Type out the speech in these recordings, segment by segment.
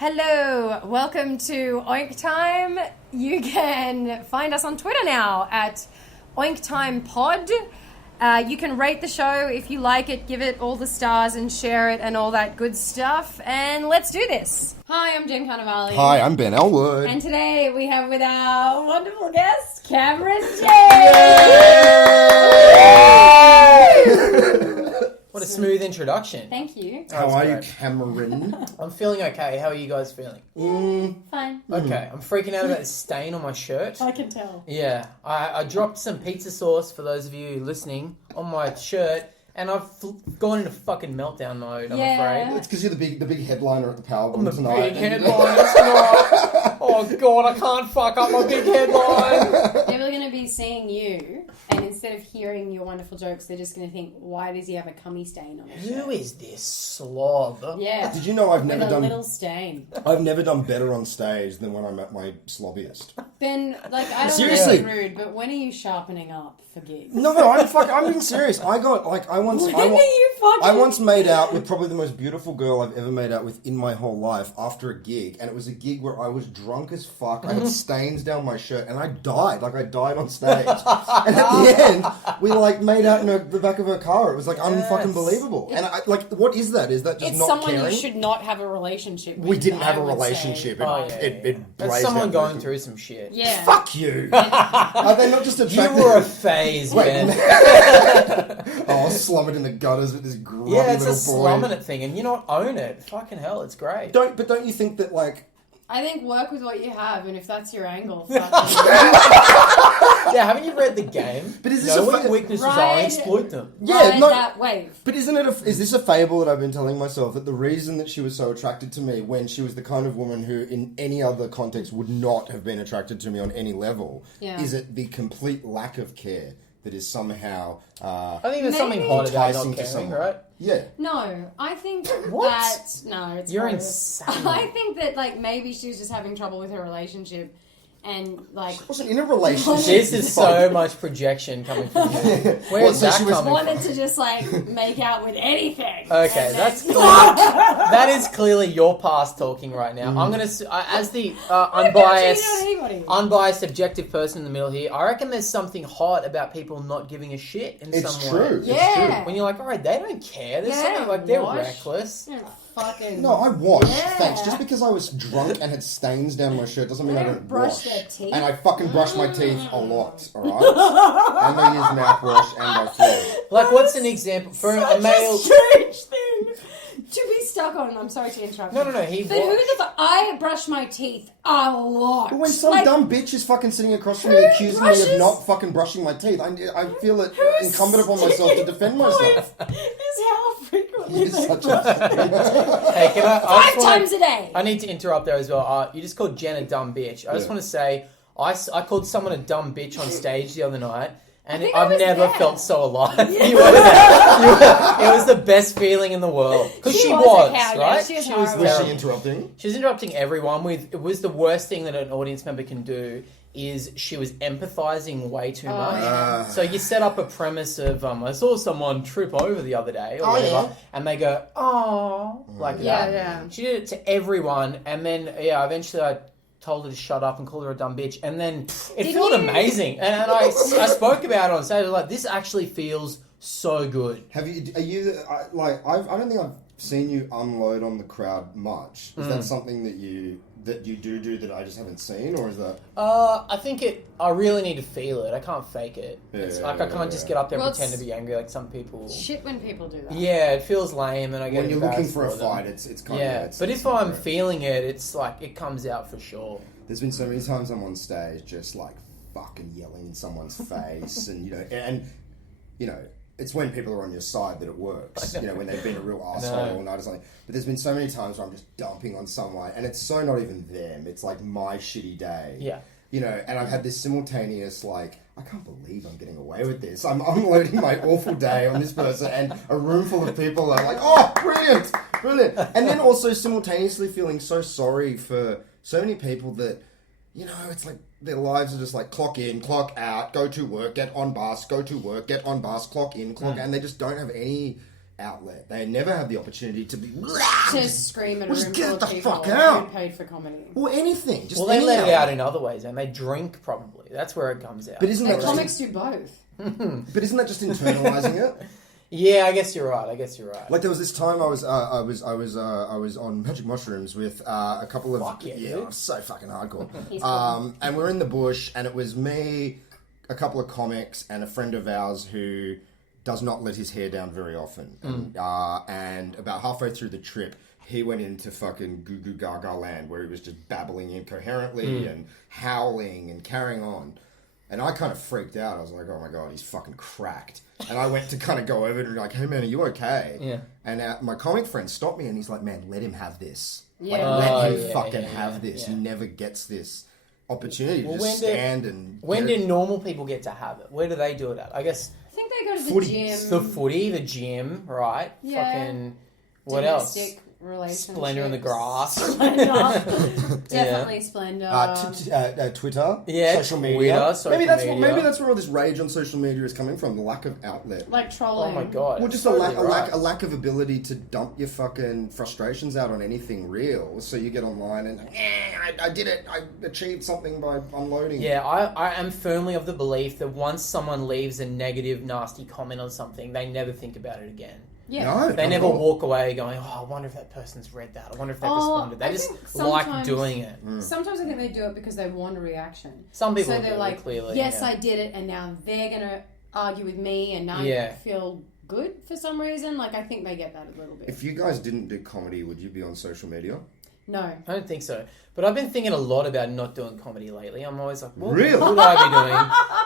Hello, welcome to Oink Time. You can find us on Twitter now at Oink Time Pod. You can rate the show if you like it, give it all the stars and share it and all that good stuff. And let's do this. Hi, I'm Jen Carnovale. Hi, I'm Ben Ellwood. And today we have with our wonderful guest, Cameron J. What a smooth introduction. Thank you. How are you, Cameron? I'm feeling okay. How are you guys feeling? Fine. Okay. I'm freaking out about the stain on my shirt. I can tell. Yeah. I dropped some pizza sauce, for those of you listening, on my shirt, and I've gone into fucking meltdown mode, I'm afraid. It's because you're the big headliner at the Powerbomb I'm the tonight. big headliner tonight. Oh, God, I can't fuck up my big headline. People are going to be seeing you, and instead of hearing your wonderful jokes, they're just going to think, why does he have a cummy stain on his shirt? Who is this slob? Yeah. Did you know I've With never a done little stain. I've never done better on stage than when I'm at my slobbiest. Ben, like, I don't Seriously? want to be rude, but when are you sharpening up for gigs? No, I'm being serious. I once made out with probably the most beautiful girl I've ever made out with in my whole life after a gig, and it was a gig where I was drunk as fuck. I had stains down my shirt, and I died. Like, I died on stage. And at the end, we made out in the back of her car. It was unfucking believable. And what is that? Is that just It's not someone caring? you should not have a relationship with. We didn't have I a would relationship. say. It That's blazed someone out going very through some shit. Yeah. Fuck you! Are they not just You attracted? were a phase, Ben. Oh, slum it in the gutters with this grubby Yeah, it's little a boy. slumming it thing, and you not own it. Fucking hell, it's great. Don't you think that I think work with what you have, and if that's your angle, fucking Yeah, haven't you read the game? But is this know a what your weaknesses are Ride- and exploit them. ride that wave. But isn't it? Is this a fable that I've been telling myself that the reason that she was so attracted to me when she was the kind of woman who, in any other context, would not have been attracted to me on any level, is it the complete lack of care that is somehow I think there's something Maybe. hot about enticing not to caring, someone? right? Yeah. No, I think What? that... No, it's You're gross. insane. I think that, maybe she was just having trouble with her relationship, and, I wasn't in a relationship. This is so much projection coming from you. Where's that coming wanted from? to just, make out with anything. Okay, And that's then- that is clearly your past talking right now. I'm gonna, as the unbiased, objective person in the middle here, I reckon there's something hot about people not giving a shit in It's some true. way. Yeah. It's true. When you're like, all right, they don't care. There's Yeah, something they're wash. reckless. Yeah, fucking... No, I wash. Yeah. Thanks. Just because I was drunk and had stains down my shirt doesn't mean They I don't don't brush wash. their teeth. And I fucking brush my teeth a lot, alright? And I use mouthwash and I floss. Like, what's an example for a male? a strange thing to be stuck on. I'm sorry to interrupt. No, you. he But who washed. the fuck? I brush my teeth a lot. But when some dumb bitch is fucking sitting across from me accusing me of not fucking brushing my teeth, I feel it incumbent upon myself to defend myself. Is how frequently You're they such brush a... Hey, can I? 5 times a day. I need to interrupt there as well. You just called Jen a dumb bitch. I just want to say, I called someone a dumb bitch on stage the other night, and think I I've was never there. felt so alive. You were there. It was the best feeling in the world. Because She she was a was, cow, yeah, right? she was Was terrible. she interrupting? She was interrupting everyone with, it was the worst thing that an audience member can do, is she was empathizing way too much. yeah. So you set up a premise of, I saw someone trip over the other day, or whatever, and they go, oh, like Yeah, that. yeah. She did it to everyone, and then, eventually I told her to shut up and called her a dumb bitch, and then it felt amazing. And I spoke about it on stage, like, this actually feels so good. I don't think I've seen you unload on the crowd much. Is that something that you do that I just haven't seen, or is that... I think I really need to feel it. I can't fake it. It's Yeah, I can't just get up there and Well, pretend to be angry like some people. Shit when people do that. Yeah, it feels lame, and I get When you're looking embarrassed for a them. fight, it's kind Yeah, of... but if I'm feeling it, it's like, it comes out for sure. There's been so many times I'm on stage just fucking yelling in someone's face, and it's when people are on your side that it works. When they've been a real asshole all night or something. But there's been so many times where I'm just dumping on someone, and it's so not even them. It's like my shitty day. Yeah. And I've had this simultaneous I can't believe I'm getting away with this. I'm unloading my awful day on this person, and a room full of people are like, oh, brilliant. And then also simultaneously feeling so sorry for so many people that, it's like their lives are just like clock in, clock out, go to work, get on bus, go to work, get on bus, clock in, clock out, and they just don't have any outlet. They never have the opportunity to be To scream at a just room get full the of people fuck out. who paid for comedy. or anything. Just Well, they any let it out outlet. in other ways, and they drink probably. That's where it comes out. But isn't And that comics do both. But isn't that just internalizing it? Yeah, I guess you're right. Like there was this time I was on Magic Mushrooms with a couple of Fuck yeah, it dude. was so fucking hardcore. He's cool. And we're in the bush, and it was me, a couple of comics, and a friend of ours who does not let his hair down very often. And about halfway through the trip, he went into fucking goo goo gaga land where he was just babbling incoherently and howling and carrying on. And I kind of freaked out. I was like, oh my God, he's fucking cracked. And I went to kind of go over to him like, hey man, are you okay? Yeah. And my comic friend stopped me and he's like, man, let him have this. Yeah. Let him yeah, fucking yeah, have yeah, this. yeah. He never gets this opportunity to Well, just stand and... When get do it. normal people get to have it? Where do they do it at? I guess I think they go to the Footy. gym. the footy, the gym, right? Yeah. Fucking what else? Domestic relationships. Splendor in the grass. Splendor. Definitely Splendor. Twitter, Yeah, social Twitter, media. social maybe that's media. maybe that's where all this rage on social media is coming from. The lack of outlet. Like trolling. Oh my god! Well, just totally right. a lack of ability to dump your fucking frustrations out on anything real. So you get online and I did it. I achieved something by unloading. Yeah, I am firmly of the belief that once someone leaves a negative, nasty comment on something, they never think about it again. Yeah. No, They not never at all. walk away going, oh, I wonder if that person's read that. I wonder if they've responded. They I just think like sometimes- doing it. Sometimes I think they do it because they want a reaction. Some people So do they're like, clearly. yes, yeah. I did it, and now they're going to argue with me, and now Yeah. I feel good for some reason. Like, I think they get that a little bit. If you guys didn't do comedy, would you be on social media? No. I don't think so. But I've been thinking a lot about not doing comedy lately. I'm always like, what Really? would I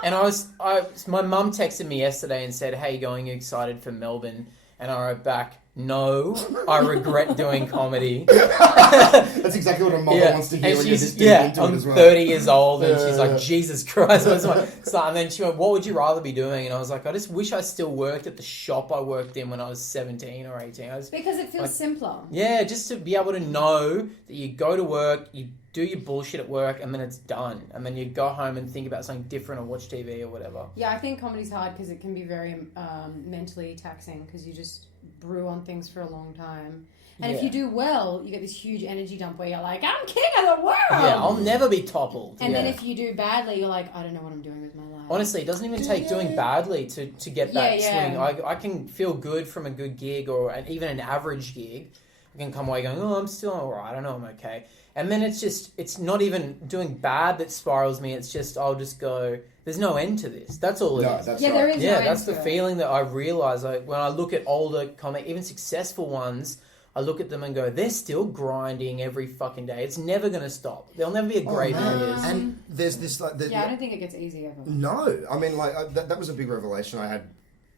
be doing? And my mum texted me yesterday and said, hey, going excited for Melbourne? And I wrote back, no, I regret doing comedy. That's exactly what a mother wants to hear And when you're she's, this deep into I'm it as well. 30 years old, and she's Yeah. like, Jesus Christ. And then she went, what would you rather be doing? And I was like, I just wish I still worked at the shop I worked in when I was 17 or 18. Because it feels Like- simpler. Yeah, just to be able to know that you go to work, you do your bullshit at work, and then it's done. And then you go home and think about something different or watch TV or whatever. Yeah, I think comedy's hard because it can be very mentally taxing because you just brew on things for a long time. And if Yeah. you do well, you get this huge energy dump where you're like, I'm king of the world! Yeah, I'll never be toppled. And then Yeah. if you do badly, you're like, I don't know what I'm doing with my life. Honestly, it doesn't even take doing badly to get that Yeah, yeah. swing. I can feel good from a good gig or even an average gig. I can come away going, oh, I'm still alright, I know I'm okay. And then it's not even doing bad that spirals me, it's just, I'll just go, there's no end to this. That's all it No, is. that's Yeah, right. there is Yeah, no that's end the to it. feeling that I realise. Like, when I look at older comic, even successful ones, I look at them and go, they're still grinding every fucking day. It's never going to stop. There'll never be a grave man. years. And there's this like... Yeah, I don't think it gets easy ever. No, I mean, like that was a big revelation I had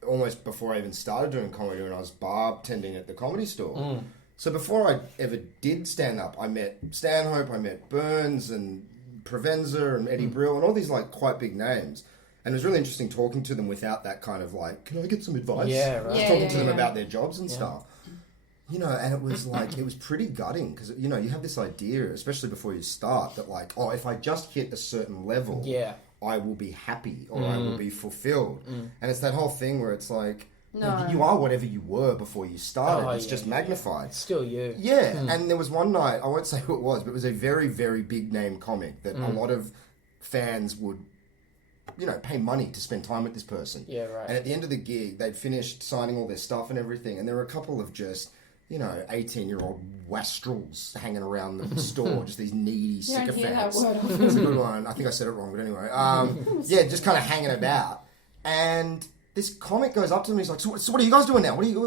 almost before I even started doing comedy when I was bartending at the Comedy Store. So before I ever did stand up, I met Stanhope, I met Burns and Provenza and Eddie Brill and all these like quite big names. And it was really interesting talking to them without that kind of like, can I get some advice? Yeah, right. Just Yeah, talking yeah, to them yeah. about their jobs and stuff. You know, and it was like, it was pretty gutting because, you know, you have this idea, especially before you start, that like, oh, if I just hit a certain level, Yeah. I will be happy or I will be fulfilled. And it's that whole thing where it's like, No. you are whatever you were before you started. Oh, It's yeah, just yeah, magnified. It's still you. Yeah, and there was one night, I won't say who it was, but it was a very, very big name comic that a lot of fans would, you know, pay money to spend time with this person. Yeah, right. And at the end of the gig, they'd finished signing all their stuff and everything, and there were a couple of just, you know, 18-year-old wastrels hanging around the store, just these needy You don't hear that sycophants. word often. That's a good one. I think I said it wrong, but anyway. Yeah, just kind of hanging about. And this comic goes up to me. He's like, "So what are you guys doing now? What are you? Do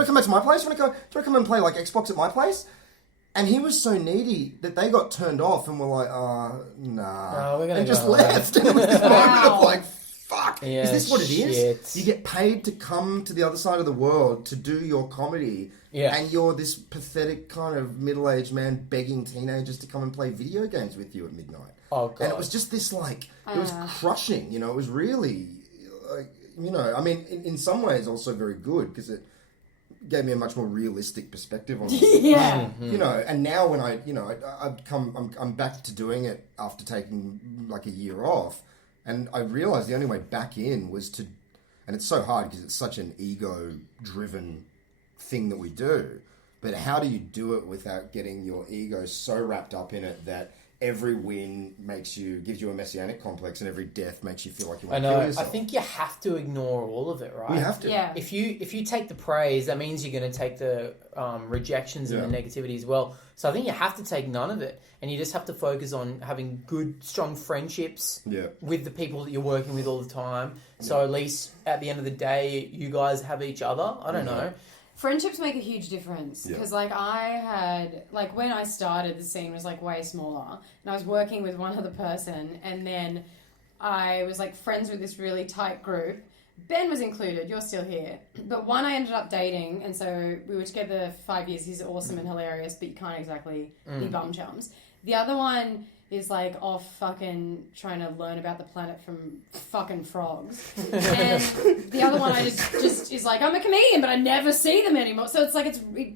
you come back to my place? Do I come and play like Xbox at my place?" And he was so needy that they got turned off and were like, nah. Oh, we're gonna and just go away. left. And it was this moment of like, fuck. Yeah, is this what it is? shit. You get paid to come to the other side of the world to do your comedy. Yeah. And you're this pathetic kind of middle-aged man begging teenagers to come and play video games with you at midnight. Oh, God. And it was just this like, it was crushing, you know, it was really, like, you know, I mean, in some ways also very good because it gave me a much more realistic perspective on it. Yeah. You know, and now when I'm back to doing it after taking like a year off, and I realized the only way back in was to, And it's so hard because it's such an ego-driven thing that we do. But how do you do it without getting your ego so wrapped up in it that every win gives you a messianic complex, and every death makes you feel like you want to kill yourself? I think you have to ignore all of it, right? You have to. Yeah. If you take the praise, that means you're going to take the rejections and the negativity as well. So I think you have to take none of it, and you just have to focus on having good, strong friendships with the people that you're working with all the time. So at least at the end of the day, you guys have each other. I don't know. Friendships make a huge difference because, when I started, the scene was like way smaller, and I was working with one other person, and then I was like friends with this really tight group. Ben was included. You're still here, but one I ended up dating, and so we were together for 5 years. He's awesome and hilarious, but you can't exactly be bum chums. The other one is like off fucking trying to learn about the planet from fucking frogs. And the other one I just is like, I'm a comedian, but I never see them anymore. So it's like,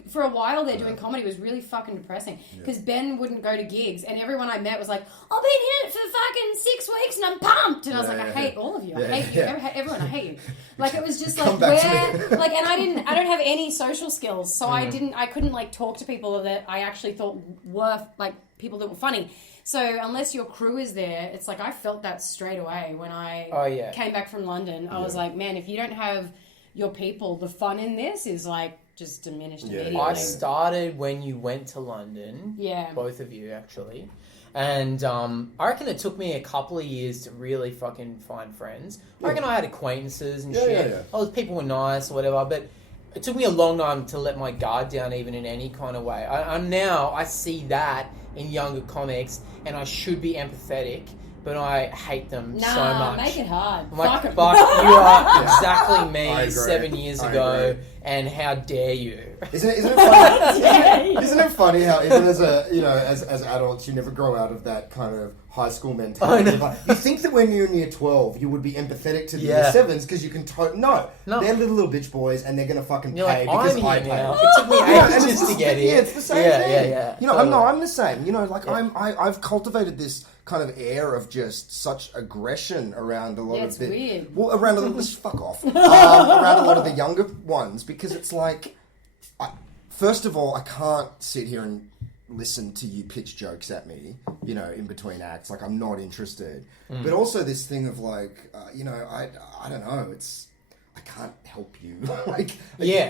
for a while there doing comedy was really fucking depressing because Ben wouldn't go to gigs, and everyone I met was like, I've been in it for fucking 6 weeks and I'm pumped. And I was like, I hate all of you. I hate you. Everyone, I hate you. Like, it was just like, and I don't have any social skills. So I couldn't like talk to people that I actually thought were like people that were funny. So unless your crew is there, it's like I felt that straight away when I came back from London. I was like, man, if you don't have your people, the fun in this is like just diminished immediately. I started when you went to London. Yeah. Both of you, actually. And I reckon it took me a couple of years to really fucking find friends. I reckon I had acquaintances and shit. People were nice or whatever, but it took me a long time to let my guard down even in any kind of way. Now I see that in younger comics, and I should be empathetic, but I hate them so much. Make it hard. I'm like, fuck, you are exactly me 7 years ago, and how dare you? Isn't it funny? Isn't it funny how even as as adults you never grow out of that kind of high school mentality? Like, you think that when you're in year 12 you would be empathetic to the year 7s because you can no, they're little bitch boys and they're gonna fucking pay because I pay. It took me ages to get here. Yeah, it's the same thing. Yeah. I'm the same. I've cultivated this kind of air of just such aggression around a lot of the... weird. Well, around a little... fuck off. Around a lot of the younger ones, because it's like... first of all, I can't sit here and listen to you pitch jokes at me, in between acts. Like, I'm not interested. But also this thing of like, I don't know, it's... I can't help you.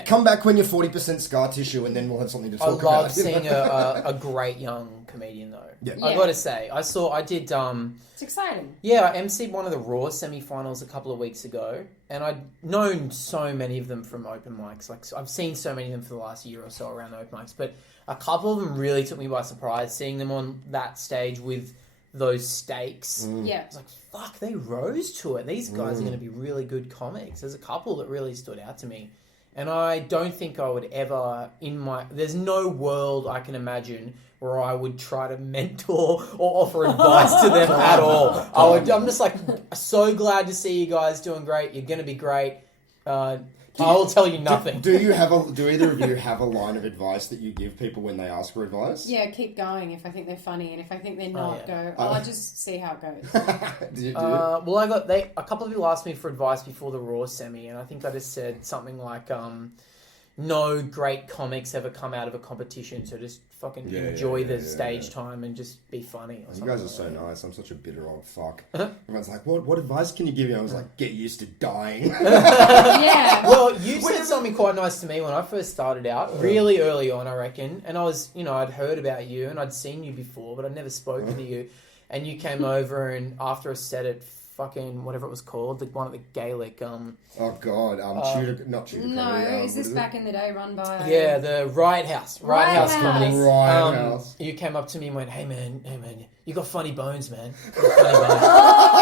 Come back when you're 40% scar tissue and then we'll have something to talk about. I love seeing a great young comedian, though. Yeah. I gotta say, I did... it's exciting. Yeah, I emceed one of the Raw semi-finals a couple of weeks ago, and I'd known so many of them from open mics. Like, I've seen so many of them for the last year or so around open mics, but a couple of them really took me by surprise, seeing them on that stage with those stakes. Yeah. It's like, fuck, they rose to it. These guys are going to be really good comics. There's a couple that really stood out to me. And I don't think I would ever, there's no world I can imagine where I would try to mentor or offer advice to them at all. I'm just like, so glad to see you guys doing great. You're going to be great. I will tell you nothing. Do either of you have a line of advice that you give people when they ask for advice? Yeah, keep going if I think they're funny, and if I think they're not, I'll just see how it goes. Well, a couple of people asked me for advice before the Raw semi, and I think I just said something like, no great comics ever come out of a competition, so just fucking enjoy the stage time and just be funny. You guys are so nice. I'm such a bitter old fuck. Everyone's like, what advice can you give me? I was like, get used to dying. Yeah. Well, you said something quite nice to me when I first started out, really early on, I reckon. And I was, I'd heard about you and I'd seen you before, but I'd never spoken to you. And you came over, and after a set at fucking whatever it was called, the one at the Gaelic. Oh God, not Tudor. No, is this back in the day run by? Yeah, the Riot House comedy. Riot House. You came up to me and went, "Hey man, you got funny bones, man." You got funny bones.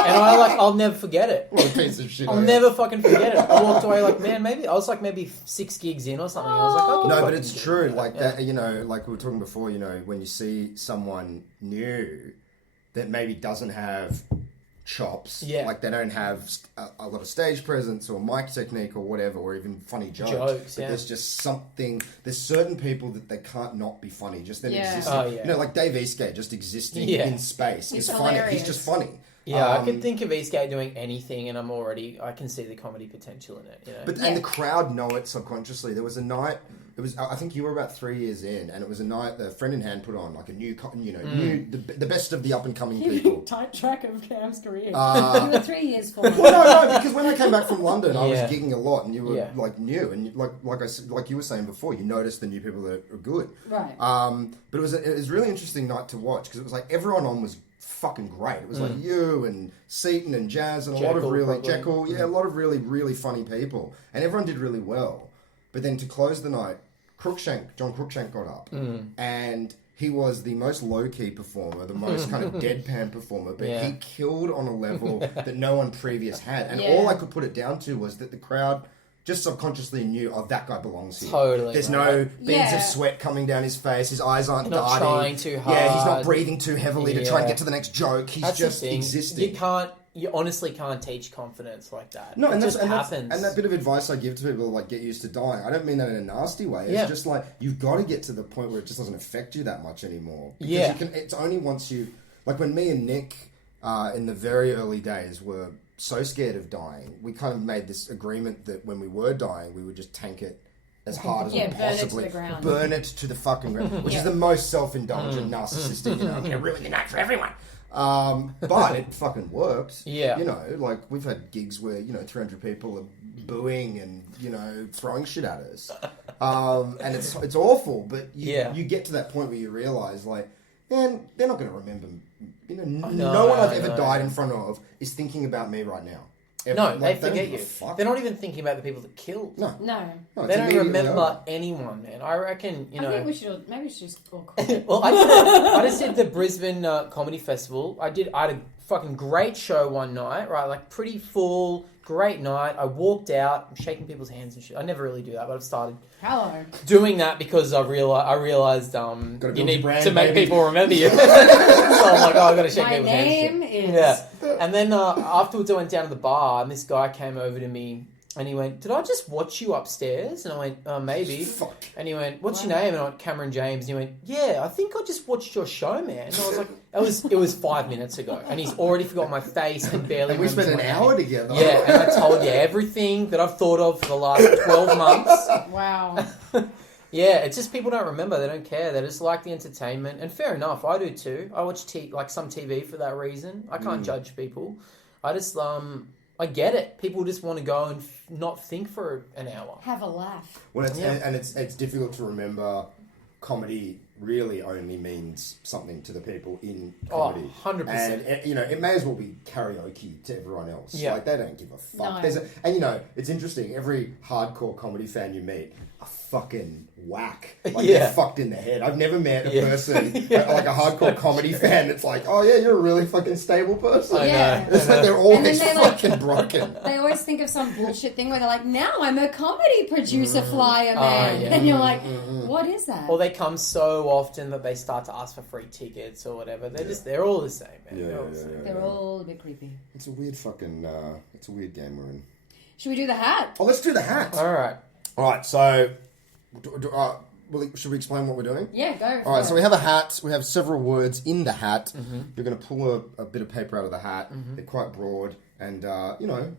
And I'll never forget it. What a piece of shit. I'll never fucking forget it. I walked away like, man, maybe 6 gigs in or something. I was like, okay. No, but it's true. Like that, like we were talking before. When you see someone new that maybe doesn't have chops, like they don't have a lot of stage presence or mic technique or whatever, or even funny jokes, but there's just something, there's certain people that they can't not be funny, just them existing. Like Dave Eastgate just existing in space is funny. He's just funny. Yeah, I could think of Eastgate doing anything, and I can see the comedy potential in it. You know? But and the crowd know it subconsciously. There was a night. I think you were about 3 years in, and it was a night that Friend in Hand put on like a new, the best of the up and coming people. Tight track of Cam's career. You Uh, were 3 years for. Well, no, because when I came back from London, I was Yeah. gigging a lot, and you were Yeah. like new, and like you were saying before, you noticed the new people that are good. Right. But it was a really interesting night to watch because it was like everyone on was fucking great. It was like you and Seaton and Jazz and a lot of really probably. a lot of really really funny people, and everyone did really well. But then to close the night, John Cruikshank got up, and he was the most low-key performer, the most kind of deadpan performer, but he killed on a level that no one previous had. And all I could put it down to was that the crowd just subconsciously knew, oh, that guy belongs here. Totally. There's no beads of sweat coming down his face. His eyes aren't Not darting. trying too hard. Yeah, he's not breathing too heavily to try and get to the next joke. He's That's just the thing. existing. You honestly can't teach confidence like that. No, and it that's, just and that's happens. and that bit of advice I give to people, like, get used to dying. I don't mean that in a nasty way. It's just like you've got to get to the point where it just doesn't affect you that much anymore. Because it's only once you, like when me and Nick in the very early days were so scared of dying, we kind of made this agreement that when we were dying, we would just tank it as hard as we possibly burn it to the fucking ground, which is the most self-indulgent, narcissistic. I'm going to ruin the night for everyone. But it fucking worked. Yeah. You know, like we've had gigs where, 300 people are booing and, throwing shit at us. And it's awful, but you get to that point where you realise, like, man, they're not going to remember. No one I've ever died in front of is thinking about me right now. They forget you. They're not even thinking about the people that killed. No. They don't remember anyone, man. I reckon, I think we should just all call. Well, I just did the Brisbane Comedy Festival. I had a fucking great show one night, right? Like pretty full, great night. I walked out, I'm shaking people's hands and shit. I never really do that, but I've started doing that because I realized you need to make people remember you. So I'm like, I've got to shake people's hands. My name is... Yeah. And then afterwards I went down to the bar and this guy came over to me and he went, "Did I just watch you upstairs?" And I went, "Maybe." Fuck. And he went, "What's your name?" And I went, "Cameron James." And he went, "Yeah, I think I just watched your show, man." And I was like, it was 5 minutes ago. And he's already forgot my face and barely And we spent an hour together. Yeah, and I told you everything that I've thought of for the last 12 months. Wow. Yeah, it's just people don't remember. They don't care. They just like the entertainment. And fair enough, I do too. I watch some TV for that reason. I can't judge people. I just, I get it. People just want to go and not think for an hour. Have a laugh. Well, it's difficult to remember comedy really only means something to the people in comedy. 100%. And, it may as well be karaoke to everyone else. Yeah. Like, they don't give a fuck. No. It's interesting. Every hardcore comedy fan you meet are fucking whack. Like, Yeah. they're fucked in the head. I've never met a person, like a hardcore comedy fan that's like, oh, yeah, you're a really fucking stable person. Yeah. It's like they're always they're fucking broken. They always think of some bullshit thing where they're like, now I'm a comedy producer flyer man. yeah. And you're like, what is that? Or they come so often that they start to ask for free tickets or whatever. They're all the same, man. Yeah, They're all the same. They're all a bit creepy. It's a weird fucking, it's a weird game we're in. Should we do the hat? Oh, let's do the hat. All right. All right, so should we explain what we're doing? Yeah, go. All right, so we have a hat. We have several words in the hat. You're going to pull a bit of paper out of the hat. They're quite broad, and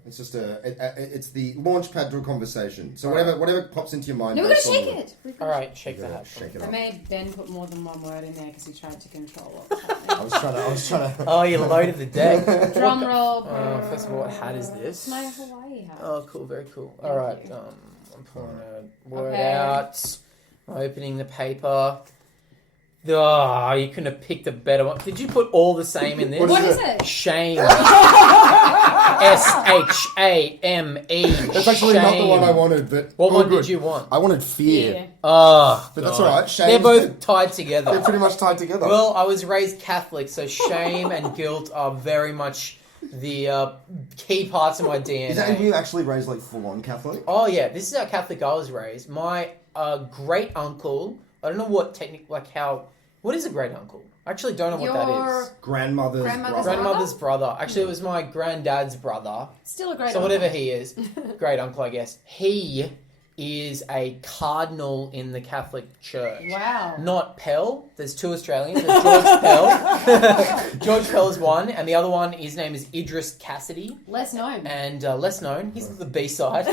it's just it's the launch pad to a conversation. So whatever pops into your mind. No, we're going to shake it. All right, shake the hat. Shake it I up. made Ben put more than one word in there because he tried to control what was happening. I was trying to. Oh, you loaded the deck. Drum roll. First of all, what hat is this? It's my Hawaii hat. Oh, cool, very cool. All right, you. I'm pulling a word Okay. out. I'm opening the paper. Oh, you couldn't have picked a better one. Did you put all the same in this? What is it? Shame. SHAME. That's actually not the one I wanted, but What one good. did you want? I wanted fear. Yeah. Oh, But that's all right. Shame. they're both tied together. They're pretty much tied together. Well, I was raised Catholic, so shame and guilt are very much the key parts of my DNA. Is that you actually raised like full-on Catholic? Oh yeah, this is how Catholic I was raised. My great uncle, I don't know what what is a great uncle? I actually don't know what that is. Grandmother's brother. Grandmother's brother. Actually, it was my granddad's brother. Still a great So uncle. whatever he is, great uncle, I guess. He is a cardinal in the Catholic Church. Wow. Not Pell. There's two Australians. There's George Pell. George Pell is one, and the other one, his name is Idris Cassidy. Less known. And less known, he's the B-side.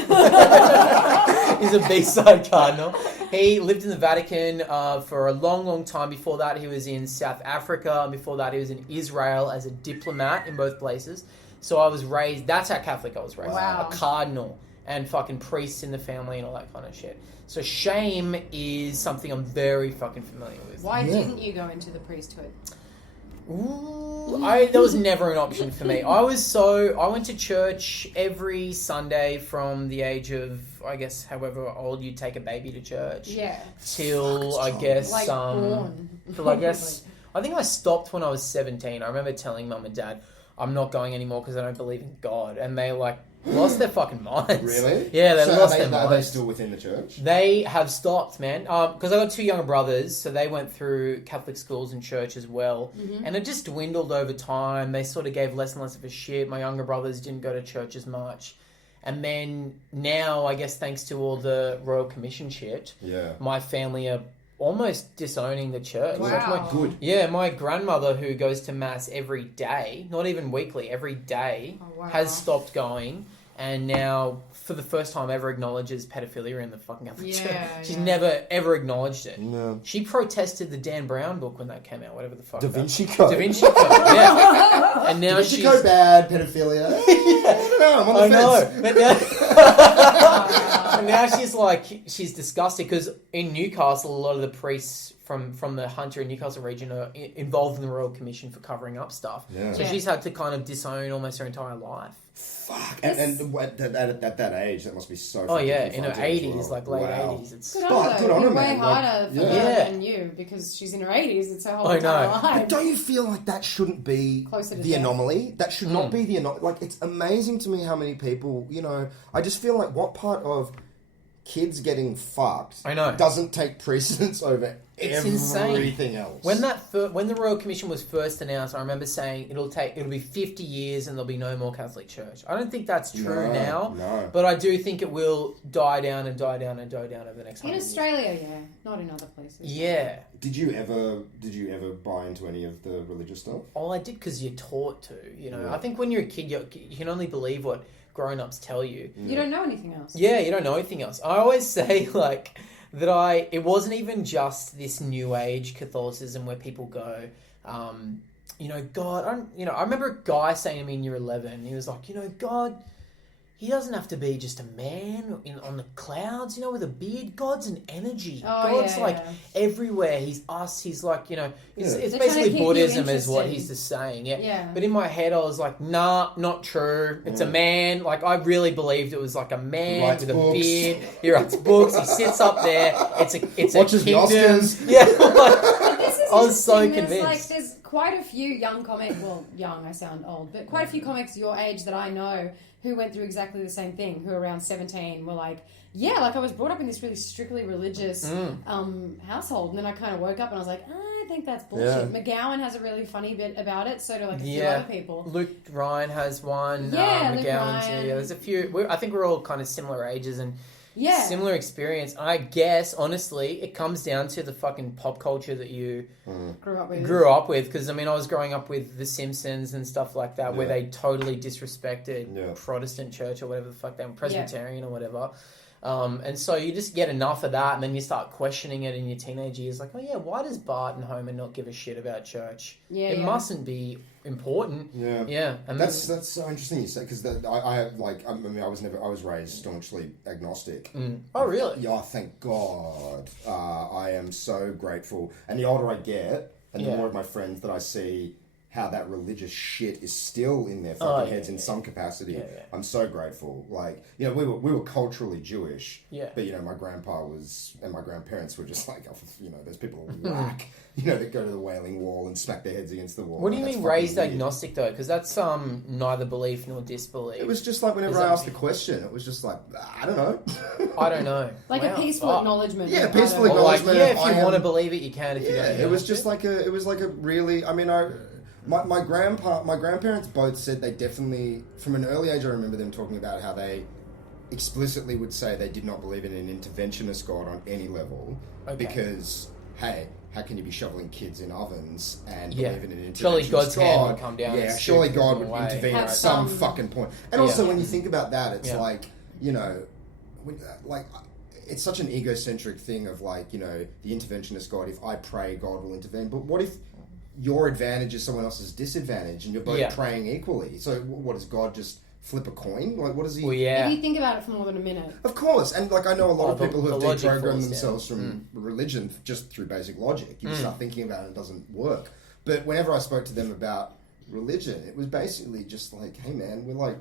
He's a B-side cardinal. He lived in the Vatican for a long, long time. Before that, he was in South Africa. And before that, he was in Israel as a diplomat in both places. So I was raised, that's how Catholic I was raised. Wow. A cardinal and fucking priests in the family and all that kind of shit. So shame is something I'm very fucking familiar with. Why didn't you go into the priesthood? Ooh, that was never an option for me. I went to church every Sunday from the age of, I guess, however old you take a baby to church. Yeah. Till I guess Like born. till I guess I think I stopped when I was 17. I remember telling mum and dad, I'm not going anymore because I don't believe in God, and they like lost their fucking minds. Really? Yeah, they lost their Are they minds. still within the church? They have stopped, man. Because I got two younger brothers, so they went through Catholic schools and church as well. Mm-hmm. And it just dwindled over time. They sort of gave less and less of a shit. My younger brothers didn't go to church as much. And then now, I guess thanks to all the Royal Commission shit, my family are almost disowning the church. Wow. Good. Yeah, my grandmother, who goes to mass every day, not even weekly, every day, has stopped going, and now, for the first time ever, acknowledges pedophilia in the fucking Catholic Church. She's never, ever acknowledged it. No. She protested the Dan Brown book when that came out, whatever the fuck. Da Vinci Code. Da Vinci Code, yeah. And now Da Vinci she's... Code bad, pedophilia. I don't know, I'm on the fence. But now she's disgusted because in Newcastle, a lot of the priests from the Hunter and Newcastle region are involved in the Royal Commission for covering up stuff. Yeah. So she's had to kind of disown almost her entire life. Fuck. And at that age, that must be so Oh fucking yeah, in her confronting 80s, as well. like late Wow. 80s. It's Good on her. Good on her, Way man. harder for Yeah. her than you because she's in her 80s. It's her whole I entire know. life. But don't you feel like that shouldn't be Closer to the death. anomaly? That should not be the anomaly. Like, it's amazing to me how many people, I just feel like what part of kids getting fucked doesn't take precedence over everything else. When when the Royal Commission was first announced, I remember saying it'll be 50 years and there'll be no more Catholic Church. I don't think that's true now, but I do think it will die down and die down and die down over the next 100 In years. Australia, yeah, not in other places. Yeah. Did you ever buy into any of the religious stuff? Oh, I did because you're taught to. Yeah. I think when you're a kid, you can only believe what grown-ups tell you. You don't know anything else. Yeah, you don't know anything else. I always say that it wasn't even just this new age Catholicism where people go, God, I remember a guy saying to me in year 11, he was like, God, he doesn't have to be just a man on the clouds, with a beard. God's an energy. Oh, God's everywhere. He's us. He's like, it's They're trying to basically keep you Buddhism is what interested. he's just saying. Yeah. Yeah. But in my head, I was like, nah, not true. It's a man. Like, I really believed it was like a man Writes with books. a beard. He writes books. He sits up there. It's Watches a the kingdom. Oscars. Yeah. But this is I was so interesting. convinced. There's quite a few young comics, well, young, I sound old, but quite a few comics your age that I know who went through exactly the same thing, who around 17 were like, I was brought up in this really strictly religious household, and then I kind of woke up and I was like, I think that's bullshit. Yeah. McGowan has a really funny bit about it, so do like a few other people. Luke Ryan has one. Yeah, Luke McGowan Ryan. too. Yeah, there's a few. I think we're all kind of similar ages and Yeah. similar experience. I guess, honestly, it comes down to the fucking pop culture that you Grew up with. Because, I was growing up with The Simpsons and stuff like that, where they totally disrespected Protestant church or whatever the fuck they were, Presbyterian or whatever. And so you just get enough of that, and then you start questioning it in your teenage years. Like, why does Bart and Homer not give a shit about church? It mustn't be important. Yeah. And that's so interesting you say, because I was raised staunchly agnostic. Oh, really? Yeah, thank God. I am so grateful. And the older I get, and the more of my friends that I see how that religious shit is still in their fucking heads in some capacity. I'm so grateful. Like, we were culturally Jewish. But my grandpa and my grandparents were just like, those people whack. That go to the Wailing Wall and smack their heads against the wall. What do you That's mean fucking raised weird. agnostic though? Because that's neither belief nor disbelief. It was just like whenever I asked the question, it was just like, I don't know. I don't know. Like a peaceful acknowledement. Yeah, of peaceful I don't know. acknowledgement. If you want to believe it, you can. If you don't, It was just like it was like a really. My grandparents both said they definitely, from an early age, I remember them talking about how they explicitly would say they did not believe in an interventionist God on any level, because, hey, how can you be shoveling kids in ovens and believe in an interventionist Surely God's God? hand would come down. Yeah, surely God would away. intervene Have at some some- fucking point. And also, when you think about that, it's like, you know, like, it's such an egocentric thing of like, you know, the interventionist God, if I pray, God will intervene. But what if your advantage is someone else's disadvantage and you're both praying equally? So what, does God just flip a coin? Like, what does he... Well, If you think about it for more than a minute. Of course, and like I know a lot of people who have the logic deprogrammed falls themselves from religion just through basic logic. You start thinking about it, it doesn't work. But whenever I spoke to them about religion, it was basically just like, hey man, we're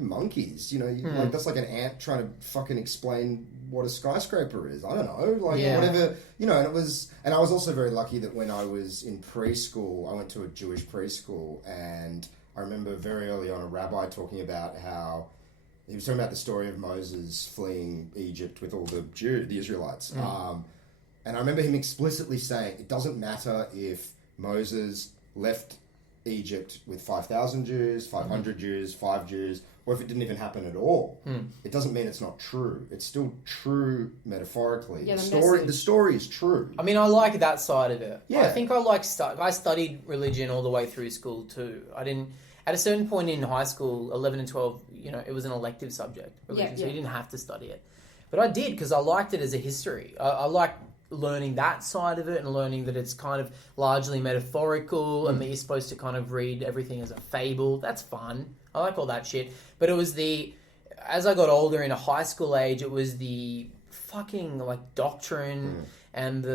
monkeys, you know. Like that's like an ant trying to fucking explain what a skyscraper is. I don't know, like whatever, you know. And I was also very lucky that when I was in preschool, I went to a Jewish preschool, and I remember very early on a rabbi talking about how he was talking about the story of Moses fleeing Egypt with all the Israelites. And I remember him explicitly saying, it doesn't matter if Moses left Egypt with 5,000 Jews, 500 Jews, 5 Jews, or if it didn't even happen at all. It doesn't mean it's not true. It's still true metaphorically. Yeah, the story is true. I mean, I like that side of it. Yeah. I think I studied religion all the way through school too. I didn't... At a certain point in high school, 11 and 12, you know, it was an elective subject, religion, so you didn't have to study it. But I did, because I liked it as a history. I like learning that side of it and learning that it's kind of largely metaphorical and that you're supposed to kind of read everything as a fable. That's fun. I like all that shit. But it was as I got older in a high school age, it was the fucking like doctrine and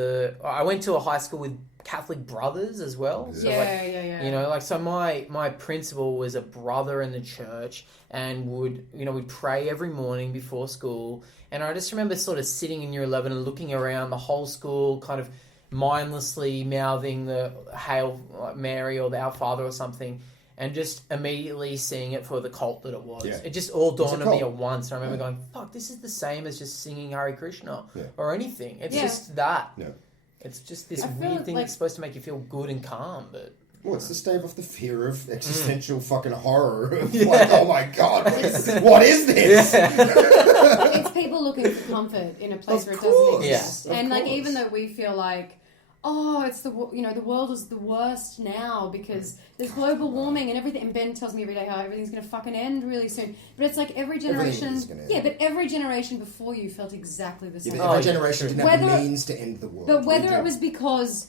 I went to a high school with Catholic brothers as well. So Yeah. You know, like, so my principal was a brother in the church and we'd pray every morning before school. And I just remember sort of sitting in year 11 and looking around the whole school, kind of mindlessly mouthing the Hail Mary or the Our Father or something, and just immediately seeing it for the cult that it was. Yeah. It just all dawned on me cult. at once. And I remember going, fuck, this is the same as just singing Hare Krishna Yeah. or anything. It's Yeah. just that. Yeah. It's just this I feel weird thing like- that's supposed to make you feel good and calm, but... Well, it's to stave off the fear of existential fucking horror. Of like, oh my god, what is this? It's people looking for comfort in a place Of where it course. doesn't exist. Yeah. And Of like, course. even though we feel like, oh, it's the world is the worst now because there's global warming and everything. And Ben tells me every day how everything's going to fucking end really soon. But it's like every generation, Everything is gonna end. yeah. But every generation before you felt exactly the Yeah, same. but every generation didn't have the Whether- means to end the world. But We whether did. it was because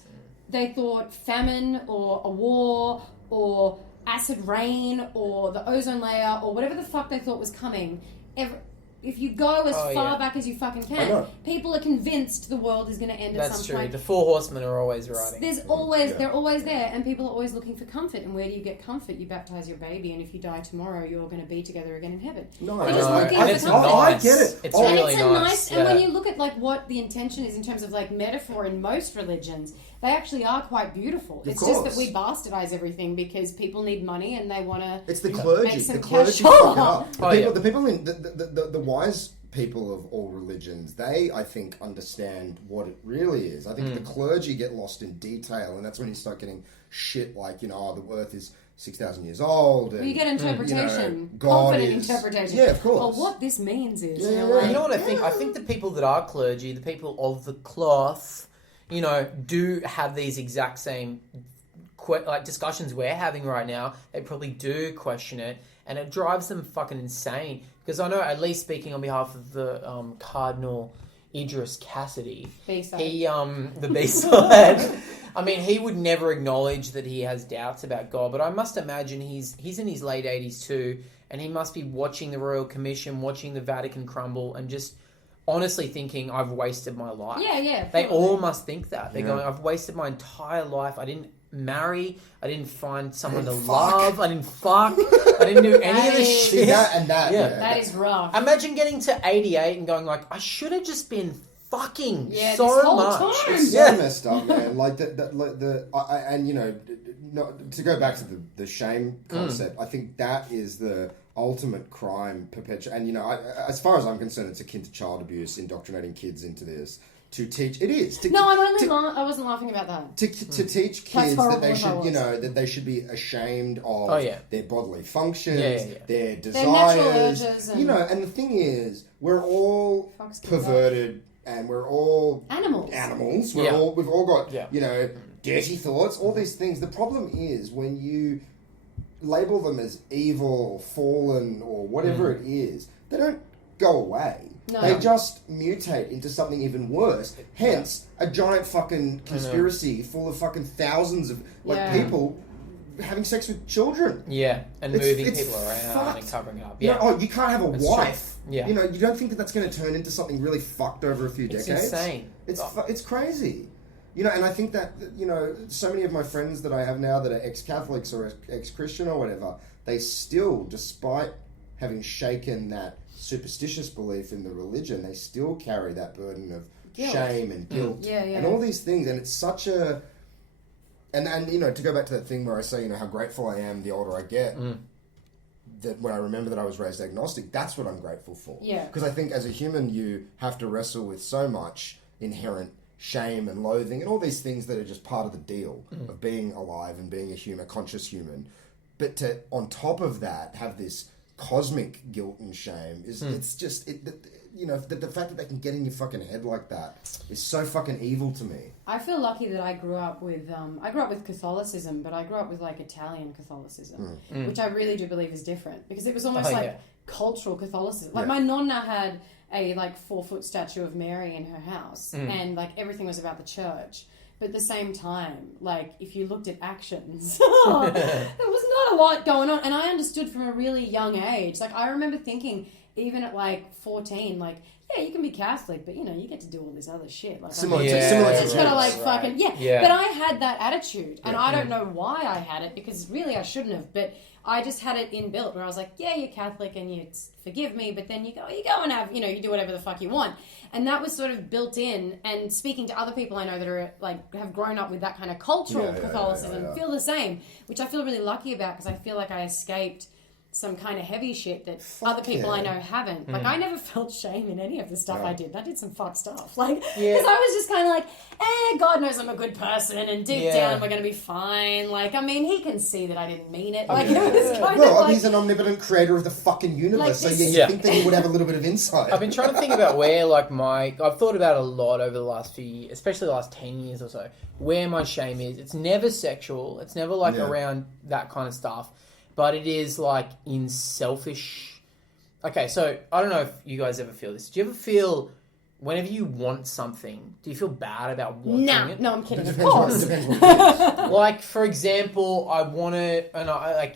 they thought famine or a war or acid rain or the ozone layer or whatever the fuck they thought was coming, if you go as far back as you fucking I can, know. people are convinced the world is going to end at That's some true. point. The Four Horsemen are always riding. They're always there, and people are always looking for comfort. And where do you get comfort? You baptize your baby, and if you die tomorrow, you're going to be together again in heaven. No, They're I just know. looking And for it's comfort. I nice. get it. It's Oh, really And it's a nice, and yeah. when you look at like what the intention is in terms of like metaphor in most religions, they actually are quite beautiful. It's just that course. we bastardize everything because people need money and they want to. It's the clergy. Make some The clergy cash. fuck it up. Oh, The people in the wise people of all religions, they, I think, understand what it really is. I think the clergy get lost in detail, and that's when you start getting shit like, you know, the earth is 6,000 years old. And, You get interpretation, you know, God confident is- interpretation. Yeah, of course. Oh, what this means is, Yeah, you know, yeah, like, You know what I think? I think the people that are clergy, the people of the cloth, you know, do have these exact same like discussions we're having right now. They probably do question it, and it drives them fucking insane. Because I know, at least speaking on behalf of the Cardinal Idris Cassidy, B-side. he the B-side. I mean, he would never acknowledge that he has doubts about God, but I must imagine he's in his late 80s too, and he must be watching the Royal Commission, watching the Vatican crumble, and just honestly thinking, I've wasted my life. Yeah. They probably. all must think that. They're Yeah. going, I've wasted my entire life. I didn't marry. I didn't find someone to didn't fuck. love. I didn't fuck. I didn't do any of That this is- See, shit. that, Yeah. That is rough. Imagine getting to 88 and going like, I should have just been fucking Yeah, so this whole much. time. It's so Yeah. messed up, man. Like and you know, to go back to the shame concept, I think that is the ultimate crime perpetual. And you know, as far as I'm concerned, it's akin to child abuse, indoctrinating kids into this. to teach. It is. No, I wasn't laughing about that. To teach kids that they should, that they should be ashamed of their bodily functions, their desires, natural urges, and the thing is, we're all perverted, and we're all animals. We've all got, dirty thoughts, all these things. The problem is when you label them as evil, fallen, or whatever it is, they don't go away. No. They just mutate into something even worse. Hence, a giant fucking conspiracy full of fucking thousands of people having sex with children. Yeah, and moving people around and covering up. Yeah. You can't have a wife. True. Yeah. You don't think that's going to turn into something really fucked over a few decades? It's insane. It's crazy. And I think that, so many of my friends that I have now that are ex-Catholics or ex-Christian or whatever, they still, despite having shaken that superstitious belief in the religion, they still carry that burden of shame and guilt and all these things. And it's such a... And to go back to that thing where I say, how grateful I am the older I get, that when I remember that I was raised agnostic, that's what I'm grateful for. Yeah. Because I think as a human, you have to wrestle with so much inherent shame and loathing and all these things that are just part of the deal of being alive and being a conscious human. But to, on top of that, have this cosmic guilt and shame it's just the fact that they can get in your fucking head like that is so fucking evil to me. I feel lucky that I grew up with Catholicism, but I grew up with like Italian Catholicism, which I really do believe is different because it was almost cultural Catholicism. Like my nonna had a 4-foot statue of Mary in her house, and everything was about the church. But at the same time, if you looked at actions, there was not a lot going on. And I understood from a really young age. I remember thinking, even at 14, you can be Catholic, but you get to do all this other shit. Similar to fucking But I had that attitude, and I don't know why I had it because really I shouldn't have. But I just had it inbuilt where I was like, you're Catholic and you forgive me, but then you go and have, you do whatever the fuck you want. And that was sort of built in, and speaking to other people I know that are have grown up with that kind of cultural Catholicism feel the same, which I feel really lucky about because I feel like I escaped some kind of heavy shit that other people I know haven't. I never felt shame in any of the stuff I did. I did some fucked stuff. Because I was just kind of God knows I'm a good person and deep down we're going to be fine. He can see that I didn't mean it. It was he's an omnipotent creator of the fucking universe, so you think that he would have a little bit of insight. I've been trying to think about where I've thought about it a lot over the last few years, especially the last 10 years or so, where my shame is. It's never sexual. It's never around that kind of stuff. But it is in selfish... Okay, so I don't know if you guys ever feel this. Do you ever feel whenever you want something, do you feel bad about wanting it? No, I'm kidding. Of course. For example, I want to... And I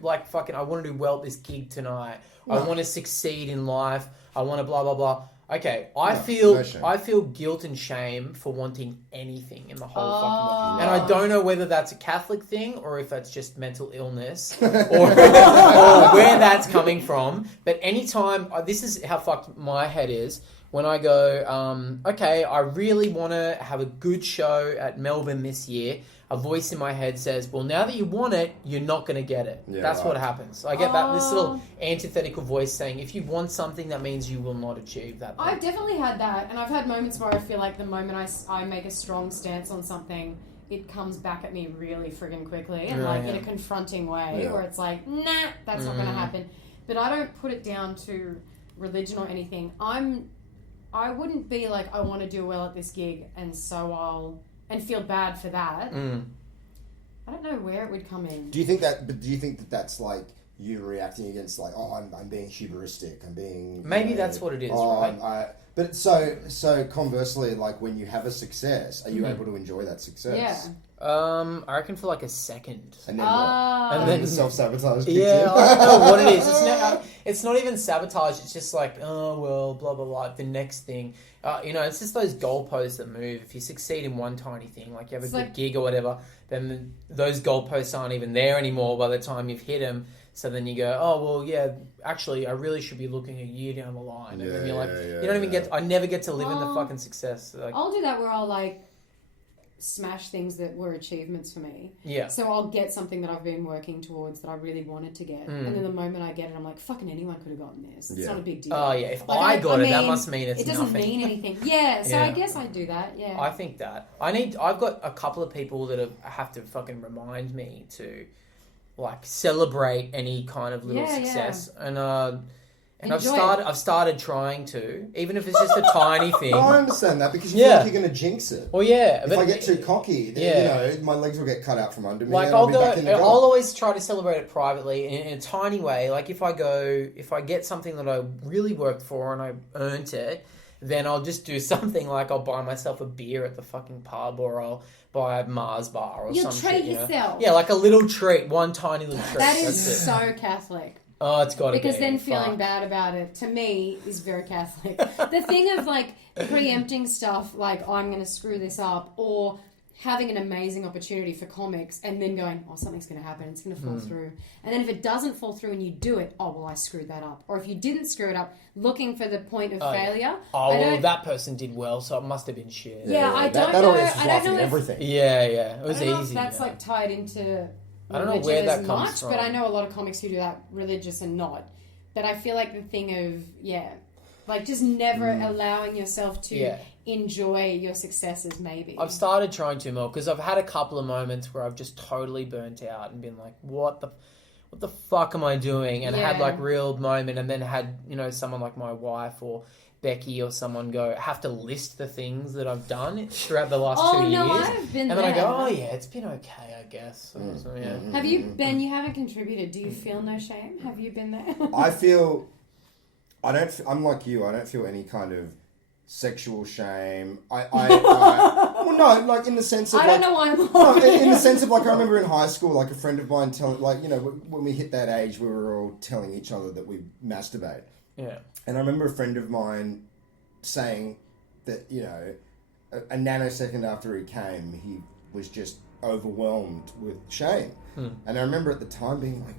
want to do well at this gig tonight. No. I want to succeed in life. I want to blah, blah, blah. Okay, I feel guilt and shame for wanting anything in the whole fucking world. And I don't know whether that's a Catholic thing or if that's just mental illness or where that's coming from. But anytime, this is how fucked my head is, when I go, okay, I really want to have a good show at Melbourne this year, a voice in my head says, well, now that you want it, you're not going to get it. Yeah, that's what happens. I get this little antithetical voice saying, if you want something, that means you will not achieve that thing. I've definitely had that. And I've had moments where I feel like the moment I make a strong stance on something, it comes back at me really friggin' quickly and in a confronting way where it's like, nah, that's not going to happen. But I don't put it down to religion or anything. I wouldn't be like, I want to do well at this gig and so and feel bad for that. I don't know where it would come in. Do you think that's you reacting against I'm being hubristic, I'm being... Maybe that's what it is, right? But so conversely, when you have a success, are you able to enjoy that success? Yeah. I reckon for a second. And then what? And then self-sabotage. Yeah, I don't know what it is. It's not even sabotage. It's just oh, well, blah, blah, blah. The next thing. It's just those goalposts that move. If you succeed in one tiny thing, you have a good gig or whatever, then those goalposts aren't even there anymore by the time you've hit them. So then you go, oh, well, yeah, actually, I really should be looking a year down the line. And then you're you don't even I never get to live in the fucking success. I'll do that where I'll smash things that were achievements for me. Yeah. So I'll get something that I've been working towards that I really wanted to get. And then the moment I get it, I'm like, fucking anyone could have gotten this. It's not a big deal. Oh, yeah. If Like, I got it, that mean, must mean it's it doesn't nothing. mean anything. Yeah, so Yeah. I guess I do that, yeah. I think that. I've got a couple of people that have to fucking remind me to, like, celebrate any kind of little success. And I've started trying to, even if it's just a tiny thing. No, I understand that because you feel like you're going to jinx it. Well, yeah. If I get too cocky, then, you know, my legs will get cut out from under me. Like, and I'll be back in the I'll golf. always try to celebrate it privately in a tiny way. Like, if I get something that I really worked for and I earned it, then I'll just do something like I'll buy myself a beer at the fucking pub, or I'll buy a Mars bar or You'll some treat shit. yourself. Yeah, like a little treat, one tiny little treat. That That's is it. so Catholic. Oh, it's got to be. Because then feeling Fuck. bad about it, to me, is very Catholic. The thing of, like, preempting stuff, like, I'm going to screw this up, or having an amazing opportunity for comics, and then going, oh, something's going to happen, it's going to fall through. And then if it doesn't fall through and you do it, oh, well, I screwed that up. Or if you didn't screw it up, looking for the point of failure. Oh, well, that person did well, so it must have been shit. Yeah, I don't that know. always I don't laughing know at if, everything. Yeah, it was I don't know easy. if that's, yeah. like, tied into I don't know religion where that as comes much, from. but I know a lot of comics who do that religious and not. But I feel like the thing of, like, just never allowing yourself to enjoy your successes, maybe. I've started trying to more because I've had a couple of moments where I've just totally burnt out and been like, what the fuck am I doing? And had like real moment, and then had, you know, someone like my wife or Becky or someone have to list the things that I've done throughout the last 2 years. I've been and there. then I go, oh yeah, it's been okay, I guess. So, yeah. Have you, Ben, you haven't contributed. Do you feel no shame? Have you been there? I'm like you. I don't feel any kind of sexual shame. Well, no, like in the sense of I like, don't know why I'm no, laughing. in the sense of like, I remember in high school, like a friend of mine like, you know, when we hit that age, we were all telling each other that we masturbate. Yeah. And I remember a friend of mine saying that, you know, a nanosecond after he came, he was just overwhelmed with shame. And I remember at the time being like,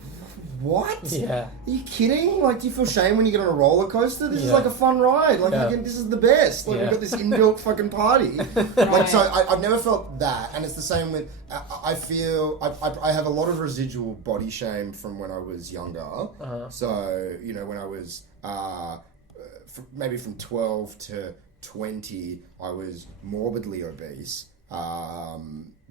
what? Yeah. Are you kidding? Like, do you feel shame when you get on a roller coaster? This is like a fun ride. Like, this is the best. Like, we've got this inbuilt fucking party. Like, so I've never felt that. And it's the same with, I feel, I have a lot of residual body shame from when I was younger. So, you know, when I was, maybe from 12 to 20, I was morbidly obese.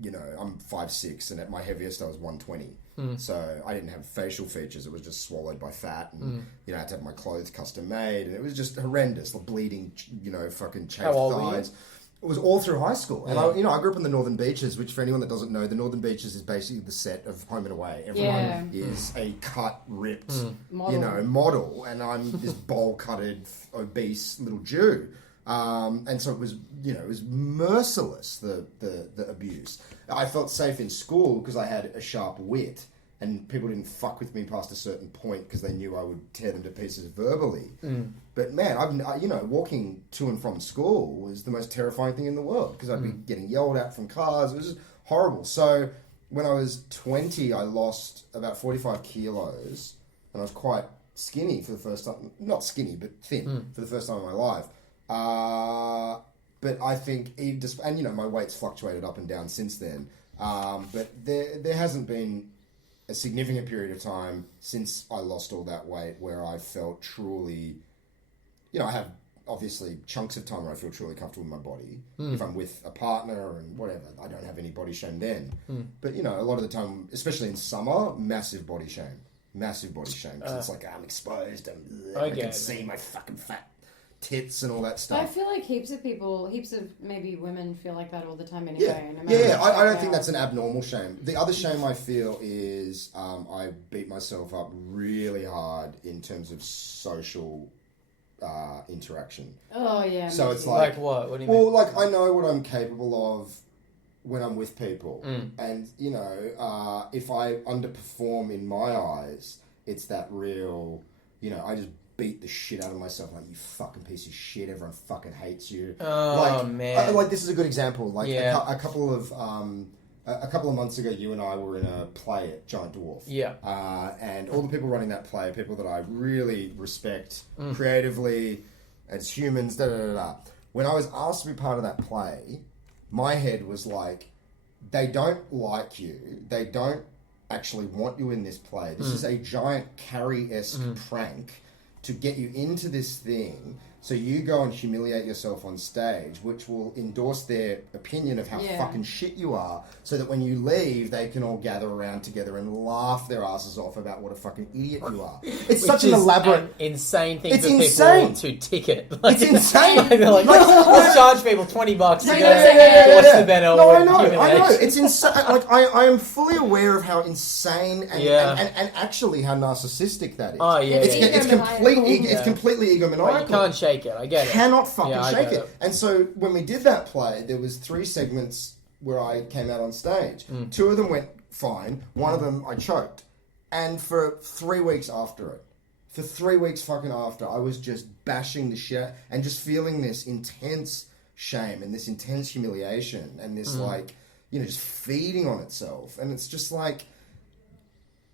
You know, I'm 5'6", and at my heaviest I was 120. So I didn't have facial features. It was just swallowed by fat, and you know, I had to have my clothes custom made, and it was just horrendous. The bleeding, you know, fucking chafed thighs. It was all through high school, and I grew up in the Northern Beaches, which for anyone that doesn't know, the Northern Beaches is basically the set of Home and Away. Everyone is a cut, ripped, you know, model, and I'm this bowl-cutted, obese little Jew. And so it was, you know, it was merciless, the abuse. I felt safe in school because I had a sharp wit, and people didn't fuck with me past a certain point because they knew I would tear them to pieces verbally. But man, you know, walking to and from school was the most terrifying thing in the world because I'd be getting yelled at from cars. It was just horrible. So when I was 20, I lost about 45 kilos, and I was quite skinny for the first time. Not skinny, but thin for the first time in my life. But I think, and you know, my weight's fluctuated up and down since then. But there hasn't been a significant period of time since I lost all that weight where I felt truly, you know, I have obviously chunks of time where I feel truly comfortable with my body. If I'm with a partner and whatever, I don't have any body shame then. But you know, a lot of the time, especially in summer, massive body shame. Because it's like, I'm exposed, I can see my fucking fat tits and all that stuff. I feel like heaps of maybe women feel like that all the time anyway. I don't think that's an abnormal shame. The other shame I feel is I beat myself up really hard in terms of social interaction. Oh yeah. So it's like what? What do you mean? Well, like I know what I'm capable of when I'm with people, and you know, if I underperform in my eyes, it's that real, you know, I just beat the shit out of myself, like, you fucking piece of shit, everyone fucking hates you. Man. Like this is a good example. Like a couple of months ago, you and I were in a play at Giant Dwarf. Yeah. And all the people running that play are people that I really respect creatively, as humans, When I was asked to be part of that play, my head was like, they don't like you. They don't actually want you in this play. This is a giant Carrie-esque prank to get you into this thing. So you go and humiliate yourself on stage, which will endorse their opinion of how fucking shit you are, so that when you leave, they can all gather around together and laugh their asses off about what a fucking idiot you are. It's such an elaborate... insane thing It's for insane. people to ticket. Like, It's insane. They're like, let's charge people $20 to go watch the Ben No, Ellwood I know. humiliation. It's insane. Like, I am fully aware of how insane and actually how narcissistic that is. Oh, yeah. It's completely egomaniacal. Well, you can't shake it. I get it. Cannot fucking I shake get it. And so when we did that play, there was 3 segments where I came out on stage. 2 of them went fine. 1 of them I choked. And for 3 weeks after it, for 3 weeks fucking after, I was just bashing the shit and just feeling this intense shame and this intense humiliation and this like, you know, just feeding on itself. And it's just like,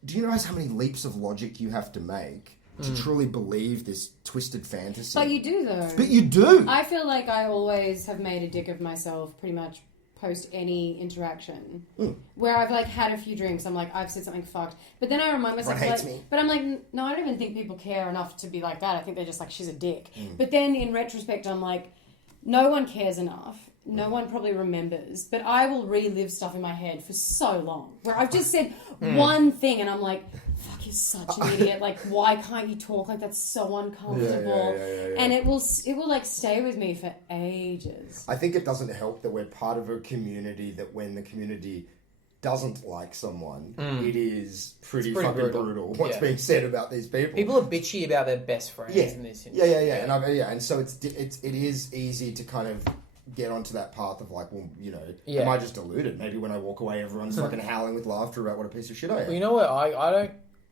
do you realize how many leaps of logic you have to make to truly believe this twisted fantasy? But you do, though. But you do. I feel like I always have made a dick of myself pretty much post any interaction. Where I've like had a few drinks, I'm like, I've said something fucked. But then I remind myself, Everyone hates like, me. but I'm like, no, I don't even think people care enough to be like that. I think they're just like, she's a dick. But then in retrospect, I'm like, no one cares enough. No one probably remembers, but I will relive stuff in my head for so long where I've just said one thing and I'm like, fuck, you're such an idiot. Like, why can't you talk like that's so uncomfortable? Yeah. And it will like stay with me for ages. I think it doesn't help that we're part of a community that when the community doesn't like someone, it is pretty fucking brutal what's being said about these people. People are bitchy about their best friends in this industry. And so it is easy to kind of get onto that path of like, well, you know, am I just deluded? Maybe when I walk away, everyone's fucking howling with laughter about what a piece of shit I am. Well, you know what?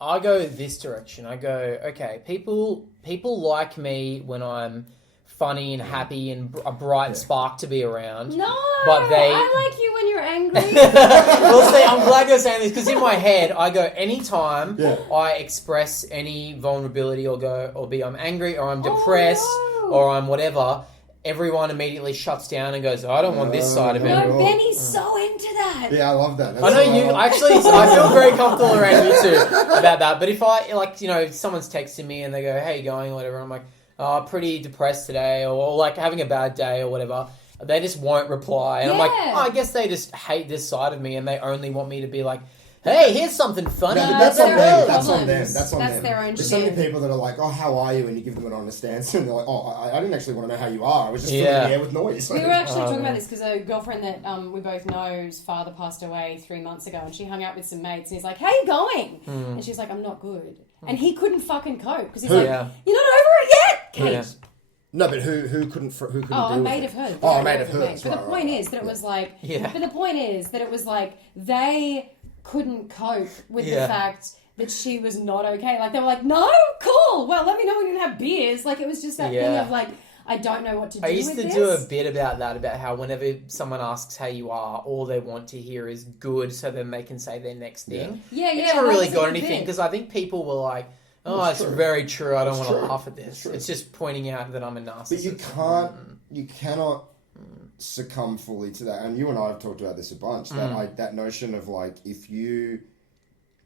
I go this direction. I go, okay, people like me when I'm funny and happy and a bright spark to be around. No, but I like you when you're angry. Well, see, I'm glad you're saying this because in my head, I go anytime I express any vulnerability or be I'm angry or I'm depressed or I'm whatever. Everyone immediately shuts down and goes, I don't want this side of it. No, Benny's so into that. Yeah, I love that. I know you, actually, I feel very comfortable around you too about that. But if I, like, you know, someone's texting me and they go, how you going or whatever, I'm like, oh, pretty depressed today or like having a bad day or whatever. They just won't reply. And I'm like, oh, I guess they just hate this side of me and they only want me to be like, hey, here's something funny. No, but that's on them. That's on them. That's their own There's shit. so many people that are like, oh, how are you? And you give them an honest answer. And they're like, oh, I didn't actually want to know how you are. I was just filling the air with noise. We were actually talking about this because a girlfriend that we both know's father passed away 3 months ago and she hung out with some mates and he's like, how you going? And she's like, I'm not good. And he couldn't fucking cope because he's like, you're not over it yet, Kate. Yeah. No, but who couldn't deal with it? A mate of hers. Oh, a mate of hers. But the point is that it was like, but the point is that it was like they couldn't cope with the fact that she was not okay. Like, they were like, no, cool. Well, let me know when you have beers. Like, it was just that thing of like, I don't know what to do with this. I used to do a bit about that, about how whenever someone asks how you are, all they want to hear is good so then they can say their next thing. Yeah. It never really got anything because I think people were like, oh, it's very true. I don't want to laugh at this. It's just pointing out that I'm a narcissist. But you cannot succumb fully to that. And you and I have talked about this a bunch. That notion of like, if you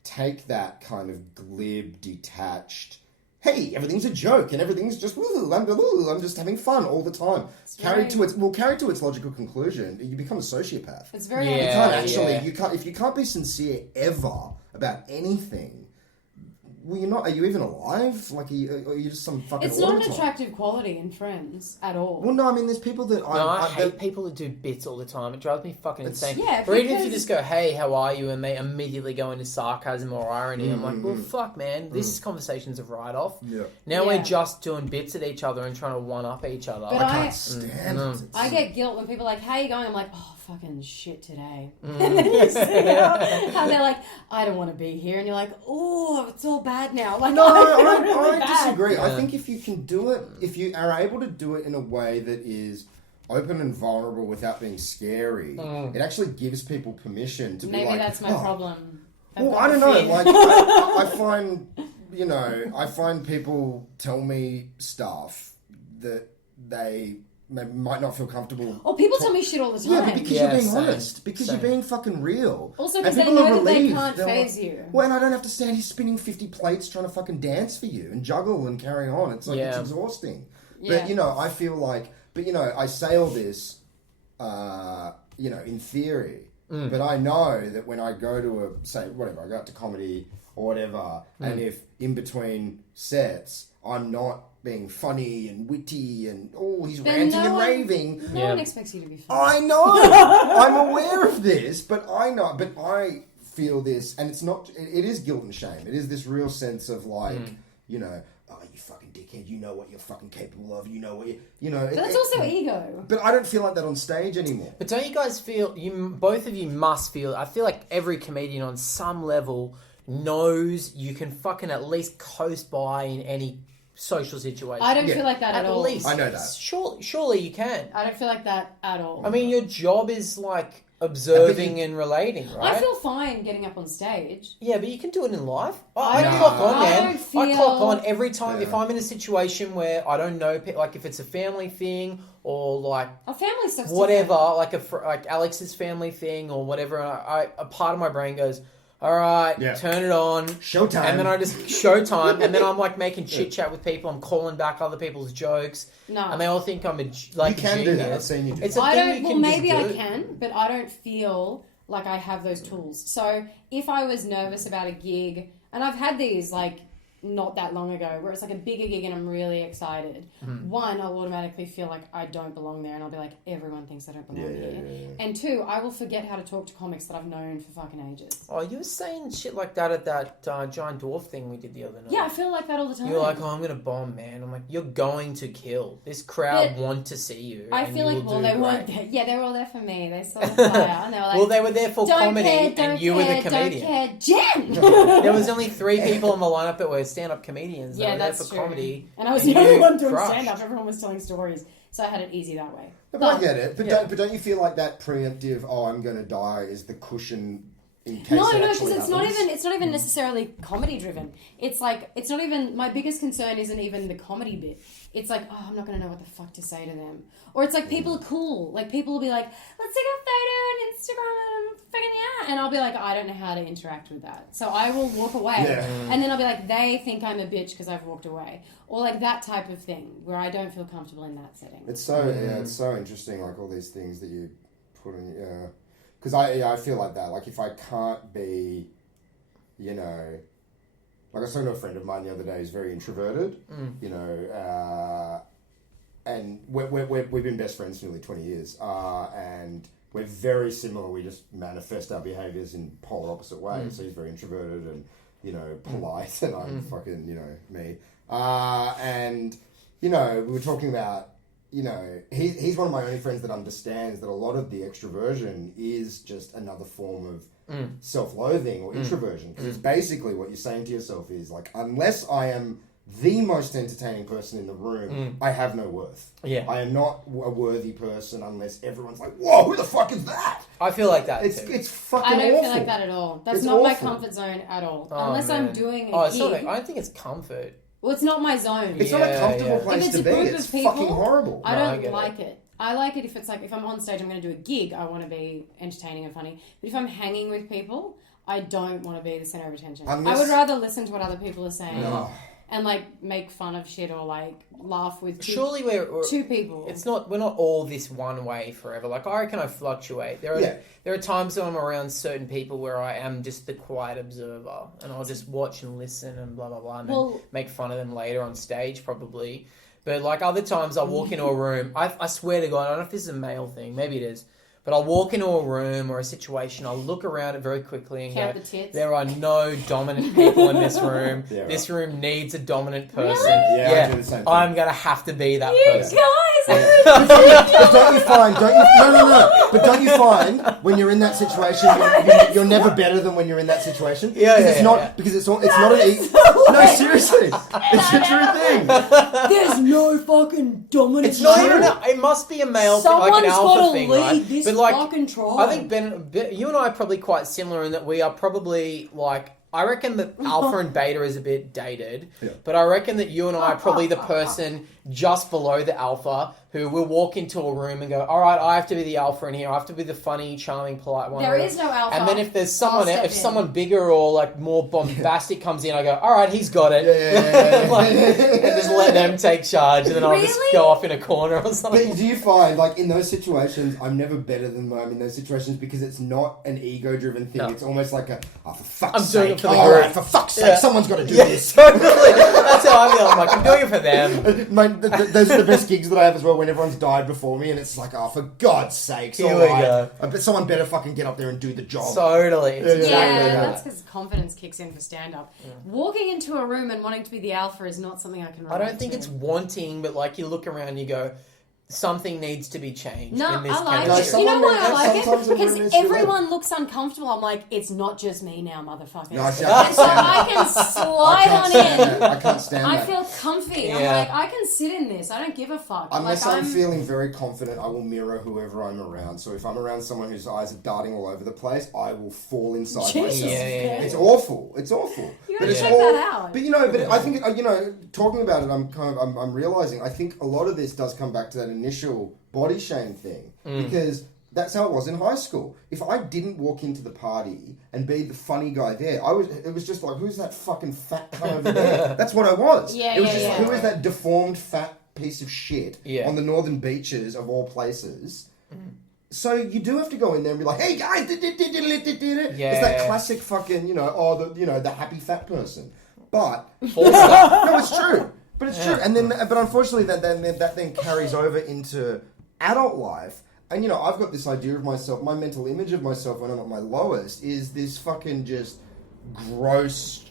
take that kind of glib, detached, hey, everything's a joke and everything's just I'm just having fun all the time. Carried to its logical conclusion, you become a sociopath. It's very you can't actually if you can't be sincere ever about anything. Well, you're not. Are you even alive? Like, are you just some fucking? It's not an attractive quality in friends at all. Well, no, I mean, there's people that I hate people that do bits all the time. It drives me fucking insane. Yeah, or even if you just go, "Hey, how are you?" and they immediately go into sarcasm or irony. I'm like, well, fuck, man. This conversation's a write-off. Yeah. Now we're just doing bits at each other and trying to one-up each other. But I can't stand it. I get guilt when people are like, "How you going?" I'm like, "Oh, fucking shit today." And then you see how they're like, "I don't want to be here," and you're like, "Oh, it's all bad now." Like, no, really I disagree. I think if you can do it, if you are able to do it in a way that is open and vulnerable without being scary, it actually gives people permission to be like, maybe that's my problem. Well, I don't know. Like, I find, I find people tell me stuff that they might not feel comfortable. Or people tell me shit all the time. Yeah, but because Yeah, you're being same. honest. Because Same. you're being fucking real. Also And because they people are know that they relieved. can't They're phase like, you. well, and I don't have to stand here spinning 50 plates trying to fucking dance for you and juggle and carry on. It's like, it's Yeah. exhausting. Yeah. But, you know, I feel like, I say all this, in theory. But I know that when I go to I go out to comedy or whatever, and if in between sets, I'm not being funny and witty and, he's Then ranting no and one- raving. No Yeah. one expects you to be funny. I know. I'm aware of this, but I feel this, and it's not. It is guilt and shame. It is this real sense of like, you fucking dickhead. You know what you're fucking capable of. You know what you know. But that's also ego. But I don't feel like that on stage anymore. But don't you guys feel, both of you must feel, I feel like every comedian on some level knows you can fucking at least coast by in any social situation. I don't Yeah. feel like that at all. least. I know that. Surely you can. I don't feel like that at all. I mean, your job is like observing and relating, right? I feel fine getting up on stage. Yeah, but you can do it in life. I I don't- clock on, I man. don't feel- I clock on every time. Yeah. If I'm in a situation where I don't know, like if it's a family thing or like Our family stuff's whatever, different. like Alex's family thing or whatever, a part of my brain goes, all right, Yeah. turn it on. Showtime. And then I just showtime, and then I'm like making chit chat with people. I'm calling back other people's jokes, No. and they all think I'm You a can genius. do that. I've seen you do It's that. a I thing don't. you Well, can maybe just I do. can, but I don't feel like I have those tools. So if I was nervous about a gig, and I've had these like not that long ago, where it's like a bigger gig and I'm really excited. One, I'll automatically feel like I don't belong there, and I'll be like, everyone thinks I don't belong here. And two, I will forget how to talk to comics that I've known for fucking ages. Oh, you were saying shit like that at that giant dwarf thing we did the other night. Yeah, I feel like that all the time. You were like, oh, I'm gonna bomb, man. I'm like, you're going to kill. This crowd But want to see you. I and feel you like, will well, do they weren't great. there. Yeah, they were all there for me. They saw the fire, and they were like, Well, they were there for don't comedy, care, don't and you care, were the comedian. Don't care. Jen! There was only 3 people on the lineup that were stand-up comedians. They Yeah, were there that's for true. comedy, And I was and the only you one doing crushed. stand-up. Everyone was telling stories. So I had it easy that way. But I get it. But Yeah. don't you feel like that preemptive? Oh, I'm going to die is the cushion in case. No, it because actually it's not happens? even necessarily comedy driven. It's like it's not even my biggest concern isn't even the comedy bit. It's like, oh, I'm not gonna know what the fuck to say to them. Or it's like people are cool. Like people will be like, let's take a photo on Instagram and fucking yeah, and I'll be like, I don't know how to interact with that. So I will walk away, Yeah. and then I'll be like, they think I'm a bitch because I've walked away, or like that type of thing where I don't feel comfortable in that setting. It's so it's so interesting. Like all these things that you put in. Because I feel like that. Like if I can't be, like I was talking to a friend of mine the other day who's very introverted. And we've been best friends for nearly 20 years. And we're very similar. We just manifest our behaviors in polar opposite ways. So he's very introverted and, polite, and I'm fucking, me. And, we were talking about, he's one of my only friends that understands that a lot of the extroversion is just another form of self-loathing or introversion. Because it's basically what you're saying to yourself is like, unless I am the most entertaining person in the room, I have no worth. Yeah. I am not a worthy person unless everyone's like, whoa, who the fuck is that? I feel like that It's too. it's fucking I don't awful. feel like that at all. That's It's not my awful. comfort zone at all. Oh, Unless man. I'm doing Oh, a it's gig. not. I don't think it's comfort. Well, it's not my zone. It's not a Yeah, comfortable yeah. place If it's to a be. group It's of people, fucking horrible. I No, I don't get like it. I like it if it's like, if I'm on stage, I'm going to do a gig, I want to be entertaining and funny. But if I'm hanging with people, I don't want to be the center of attention. Unless- I would rather listen to what other people are saying No. and like make fun of shit or like laugh with Surely we're two people. It's not. We're not all this one way forever. Like I reckon I fluctuate. There are times when I'm around certain people where I am just the quiet observer, and I'll just watch and listen and blah blah blah, and then make fun of them later on stage probably. But like other times, I'll walk into a room. I swear to God, I don't know if this is a male thing. Maybe it is. But I'll walk into a room or a situation, I'll look around it very quickly and Count go, the tits. there are no dominant people in this room. Yeah, This room needs a dominant person. Really? Yeah, I do the same thing. I'm going to have to be that You person. guys, But don't you find? No. But don't you find when you're in that situation, you're never better than when you're in that situation? Yeah, because yeah, it's yeah, not yeah. because it's not an No, seriously, it's a true thing. there's no fucking dominant. It's not True. even. It must be a male thing, like an Someone's alpha gotta thing, lead right? this But like, fucking tribe. I think you and I are probably quite similar in that we are probably like. I reckon that alpha and beta is a bit dated, but I reckon that you and I are probably the person just below the alpha who will walk into a room and go, all right, I have to be the alpha in here. I have to be the funny, charming, polite one. There is no alpha. And then if there's I'll someone, step if in. someone bigger or like more bombastic comes in, I go, all right, he's got it. Yeah. Like, and just let them take charge, and then I'll just Really? go off in a corner or something. But do you find, like, in those situations, I'm never better than them in those situations because it's not an ego-driven thing. No. It's almost like oh, for fuck's I'm sake. doing it for the All group. right, for fuck's sake, Yeah. someone's got to do Yeah, this. totally. That's how I feel. I'm like, I'm doing it for them. Those are the best gigs that I have as well, when everyone's died before me, and it's like, oh, for God's sakes, Here all we right. go. But someone better fucking get up there and do the job. Totally. It's Yeah, exactly Yeah, that. that's because confidence kicks in for stand-up. Walking into a room and wanting to be the alpha is not something I can relate I don't think to. it's wanting, but like you look around and you go, something needs to be changed No, in this I like kind of it. shit. You know Someone why I needs- like it? sometimes a room Because needs to be everyone looks uncomfortable. I'm like, it's not just me now, motherfucker. No, see, I And so I can slide on in. I can't stand I that. feel comfy. I'm Yeah. like, I can sit in this. I don't give a fuck. Unless like, I'm feeling very confident, I will mirror whoever I'm around. So if I'm around someone whose eyes are darting all over the place, I will fall inside Jesus myself. Yeah, yeah, yeah. It's awful. It's awful. You But gotta it's check all- that out. But but I think talking about it, I'm realizing I think a lot of this does come back to that initial body shame thing because that's how it was in high school. If I didn't walk into the party and be the funny guy there, it was just like, who's that fucking fat cunt over there? That's what I was. Yeah, it was yeah, just yeah. who is that deformed fat piece of shit Yeah. on the northern beaches of all places. So you do have to go in there and be like, hey guys, it's that classic fucking, the happy fat person. But no, it's true. But it's true. And then, but unfortunately, that then carries over into adult life. And I've got this idea of myself. My mental image of myself when I'm at my lowest is this fucking just gross,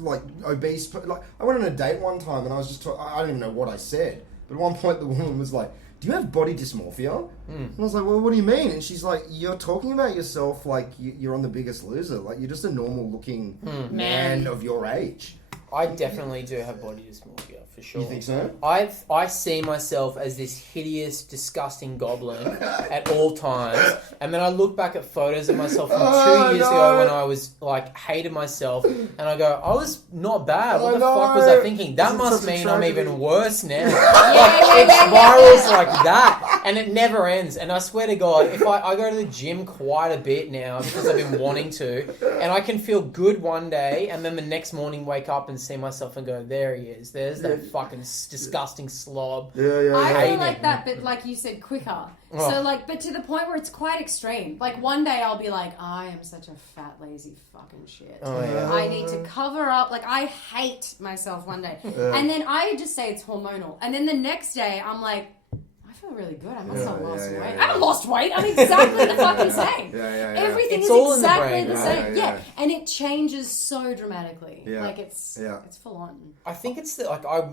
like obese. Like I went on a date one time and I was just I don't even know what I said. But at one point the woman was like, do you have body dysmorphia? And I was like, well, what do you mean? And she's like, you're talking about yourself like you're on The Biggest Loser. Like you're just a normal looking man of your age. I definitely do have body dysmorphia, for sure. You think so? I see myself as this hideous, disgusting goblin at all times, and then I look back at photos of myself from 2 years ago when I was like hated myself, and I go, I was not bad. What the fuck was I thinking? That Isn't must such a mean I'm tragedy. even worse now. It spirals like that, and it never ends. And I swear to God, if I go to the gym quite a bit now because I've been wanting to, and I can feel good one day, and then the next morning wake up and see myself and go, there he is. There's that fucking disgusting slob. I hate feel like it. that, but like you said, quicker. Oh. So but to the point where it's quite extreme. Like one day I'll be like, I am such a fat, lazy fucking shit. Oh, yeah. I need to cover up. Like I hate myself one day. And then I just say it's hormonal. And then the next day I'm like, I feel really good. I must have lost weight. yeah. I haven't lost weight. I'm exactly the fucking same. Yeah. Everything It's is all in the exactly brain, the right? same. Yeah. And it changes so dramatically. Yeah. Like it's full on. I think it's I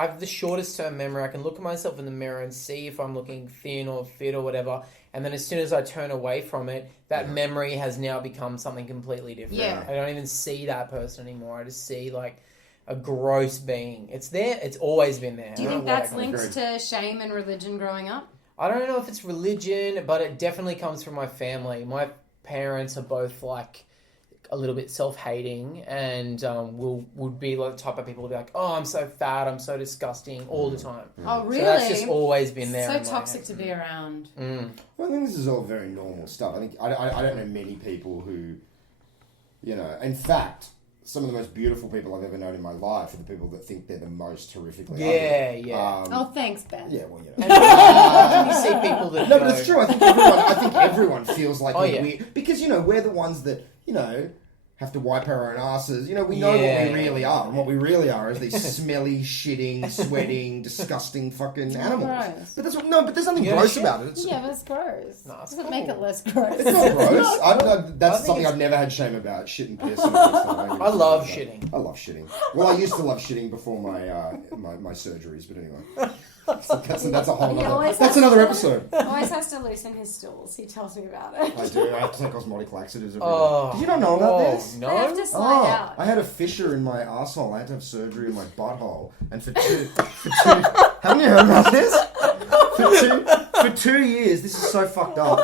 have the shortest term memory. I can look at myself in the mirror and see if I'm looking thin or fit or whatever. And then as soon as I turn away from it, that memory has now become something completely different. Yeah. I don't even see that person anymore. I just see like a gross being. It's there. It's always been there. Do you I don't think know what that's I can- linked to shame and religion growing up? I don't know if it's religion, but it definitely comes from my family. My parents are both like a little bit self-hating and would be like the type of people who be like, oh, I'm so fat, I'm so disgusting all the time. Oh, really? So that's just always been there. in So my toxic head. to be around. Well, I think this is all very normal stuff. I think I don't know many people who, in fact, some of the most beautiful people I've ever known in my life are the people that think they're the most horrifically ugly. Yeah. Oh, thanks, Ben. Yeah, well, Can you see people that No, go, but it's true. I think everyone feels like yeah. weird because we're the ones that have to wipe our own asses. We know what we really are, and what we really are is these smelly, shitting, sweating, disgusting fucking animals. gross. But but there's nothing Yeah, gross shit. about it. It's, Yeah, but it's gross. No, it's Doesn't make cool. it less gross. it's not gross. That's think something it's- I've never had shame about. Shit and piss. I love shitting. I love shitting. Well, I used to love shitting before my surgeries, but anyway. That's a whole He other. always That's has another to- episode. Always has to loosen his stools. He tells me about it. I do. I have to take osmotic laxatives every day. Oh, Did you not know about this? No. They have to slide out. I had a fissure in my arsehole. I had to have surgery in my butthole. And for two, haven't you heard about this? for 2 years, this is so fucked up.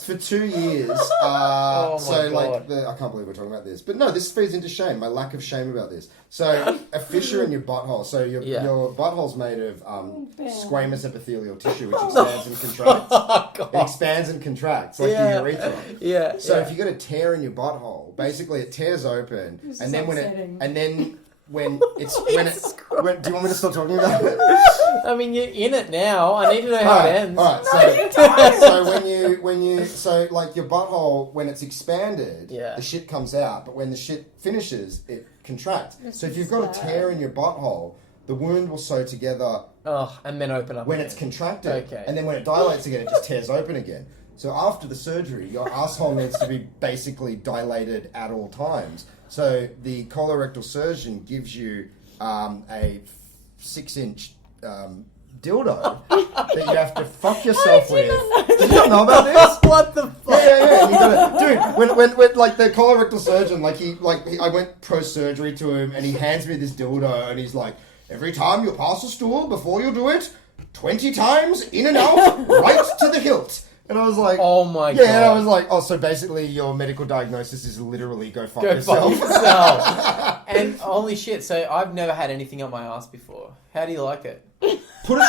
For 2 years, my so like, God. I can't believe we're talking about this, but no, this feeds into shame. My lack of shame about this. So a fissure in your butthole. So your butthole's made of squamous epithelial tissue, which expands and contracts. Oh, God. It expands and contracts like your urethra. Yeah. So if you got a tear in your butthole, basically it tears open, and then when it's do you want me to stop talking about it? I mean, you're in it now. I need to know how it ends. All right. So so like your butthole, when it's expanded, the shit comes out, but when the shit finishes, it contracts. So if you've got a tear in your butthole, the wound will sew together. Oh, and then open up when again. it's contracted. Okay. And then when it dilates again, it just tears open again. So after the surgery, your asshole needs to be basically dilated at all times. So the colorectal surgeon gives you a 6-inch dildo that you have to fuck yourself with. Did you not know about this? What the fuck? Yeah. You gotta, dude, when like the colorectal surgeon, I went pro surgery to him, and he hands me this dildo, and he's like, every time you pass a stool, before you do it, 20 times in and out, right to the hilt. And I was like, oh my God. Yeah, and I was like, oh, so basically your medical diagnosis is literally go fuck yourself. Fuck yourself. And holy shit, so I've never had anything up my ass before. How do you like it? Put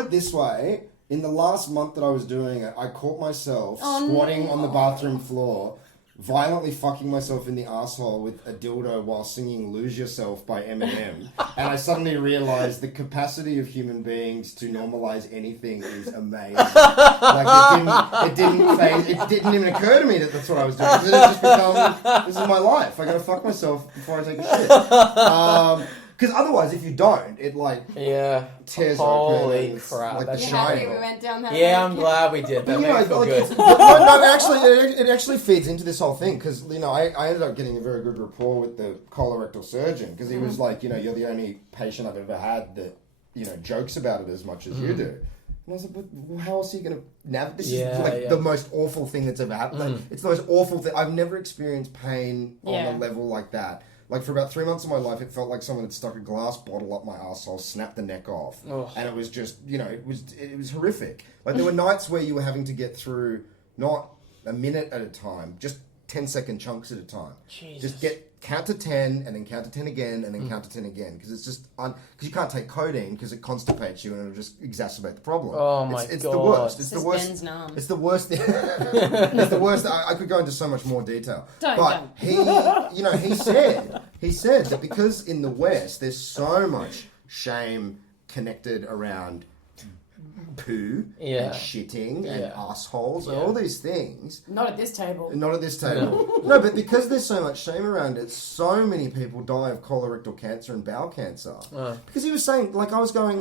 it this way. In the last month that I was doing it, I caught myself squatting on the bathroom floor, violently fucking myself in the asshole with a dildo while singing Lose Yourself by Eminem. And I suddenly realized the capacity of human beings to normalize anything is amazing. Like it didn't even occur to me that that's what I was doing. It had just become, this is my life. I gotta fuck myself before I take a shit. Because otherwise, if you don't, it tears open. Holy crap! Like that's You're happy triangle. we went down that Yeah, road? I'm glad we did. That You made know, me feel like, good. it actually feeds into this whole thing because I ended up getting a very good rapport with the colorectal surgeon because he was like, you're the only patient I've ever had that jokes about it as much as you do. And I was like, but how else are you going to navigate? This is the most awful thing that's ever happened. Like, it's the most awful thing. I've never experienced pain on a level like that. Like, for about 3 months of my life, it felt like someone had stuck a glass bottle up my arsehole, snapped the neck off. Oh. And it was just, it was horrific. Like, there were nights where you were having to get through not a minute at a time, just 10-second chunks at a time. Jesus. Just count to 10, and then count to 10 again, and then count to 10 again. Because it's just, because you can't take codeine, because it constipates you, and it'll just exacerbate the problem. Oh my it's God. the worst. It's Just the worst. Ben's numb. It's the worst. It's the worst. I could go into so much more detail. But he said that because in the West there's so much shame connected around poo and shitting and assholes and all these things. Not at this table. Not at this table. No, but because there's so much shame around it, so many people die of colorectal cancer and bowel cancer. Because he was saying, I was going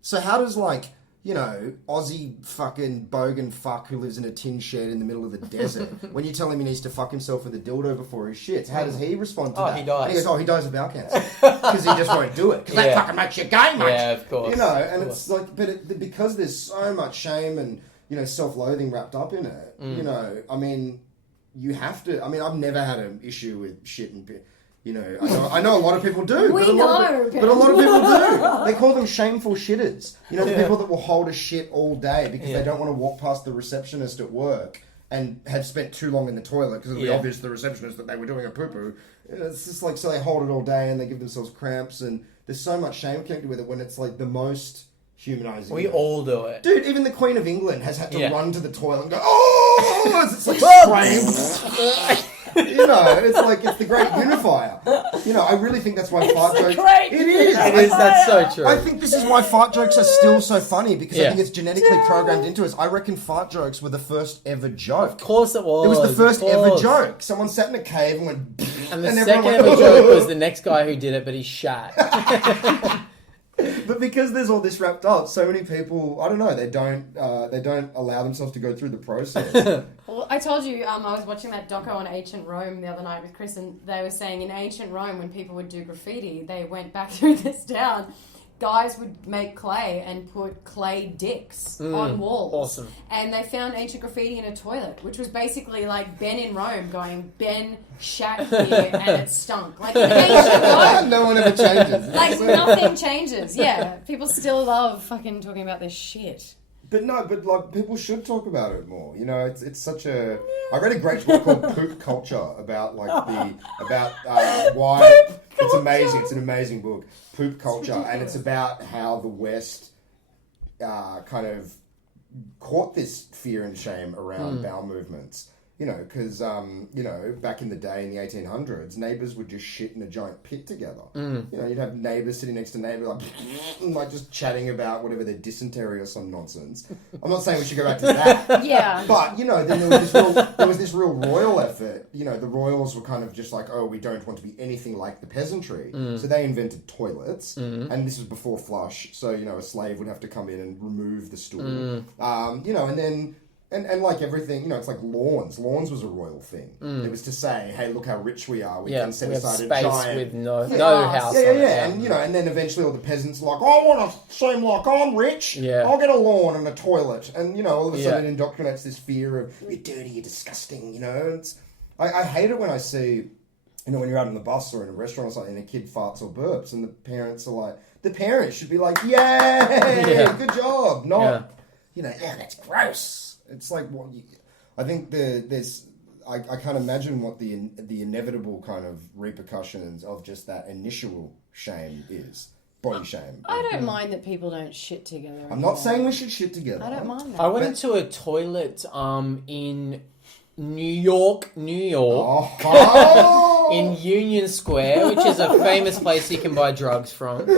so how does Aussie fucking bogan fuck who lives in a tin shed in the middle of the desert, when you tell him he needs to fuck himself with a dildo before he shits, how does he respond to that? He dies. And he goes, he dies of bowel cancer. Because he just won't do it. Because that fucking makes you gay, mate. Yeah, of course. And it's like, because there's so much shame and, self-loathing wrapped up in it, you have to, I've never had an issue with shit and I know a lot of people do. But a lot of people do. They call them shameful shitters. The people that will hold a shit all day because they don't want to walk past the receptionist at work and have spent too long in the toilet because it'll be obvious to the receptionist that they were doing a poo-poo. It's just so they hold it all day and they give themselves cramps, and there's so much shame connected with it when it's the most humanising. We all do it. Dude, even the Queen of England has had to run to the toilet and go, oh! It's spraying. It's the great unifier. I really think that's why fart jokes... It is. That's so true. I think this is why fart jokes are still so funny, because I think it's genetically programmed into us. I reckon fart jokes were the first ever joke. Of course it was. It was the first ever joke. Someone sat in a cave and went... And the second ever joke was the next guy who did it, but he shat. But because there's all this wrapped up, so many people, I don't know, they don't allow themselves to go through the process. Well, I told you, I was watching that doco on ancient Rome the other night with Chris, and they were saying in ancient Rome, when people would do graffiti, they went back through this down. Guys would make clay and put clay dicks on walls. Awesome. And they found ancient graffiti in a toilet, which was basically like Ben in Rome going, Ben shat here and it stunk. Like in ancient Rome. No one ever changes. Like nothing changes. Yeah. People still love fucking talking about this shit. But like people should talk about it more. You know, it's such a. I read a great book called Poop Culture about like why it's amazing. It's an amazing book, Poop Culture, and it's about how the West kind of caught this fear and shame around bowel movements. You know, because, back in the day, in the 1800s, neighbours would just shit in a giant pit together. You know, you'd have neighbours sitting next to neighbours, like just chatting about whatever their dysentery or some nonsense. I'm not saying we should go back to that. Yeah. But, you know, then there was this real royal effort. You know, the royals were kind of just like, oh, we don't want to be anything like the peasantry. So they invented toilets. And this was before flush. So, you know, a slave would have to come in and remove the stool. You know, and then... And like everything, you know, it's like lawns. Lawns was a royal thing. It was to say, hey, look how rich we are. We can set aside a giant... with no house Yeah. on it. And, you know, and then eventually all the peasants are like, I want to seem like I'm rich. Yeah. I'll get a lawn and a toilet. And, you know, all of a sudden it indoctrinates this fear of, you're dirty, you're disgusting, you know. I hate it when I see, you know, when you're out on the bus or in a restaurant or something and a kid farts or burps and the parents are like... The parents should be like, yay, good job. Not, you know, yeah, that's gross. It's like I think there's I can't imagine what the inevitable kind of repercussions of just that initial shame is. Body shame. I don't mind that people don't shit together. I'm not saying we should shit together. I don't mind that. I went into a toilet in New York. Oh. In Union Square, which is a famous place you can buy drugs from,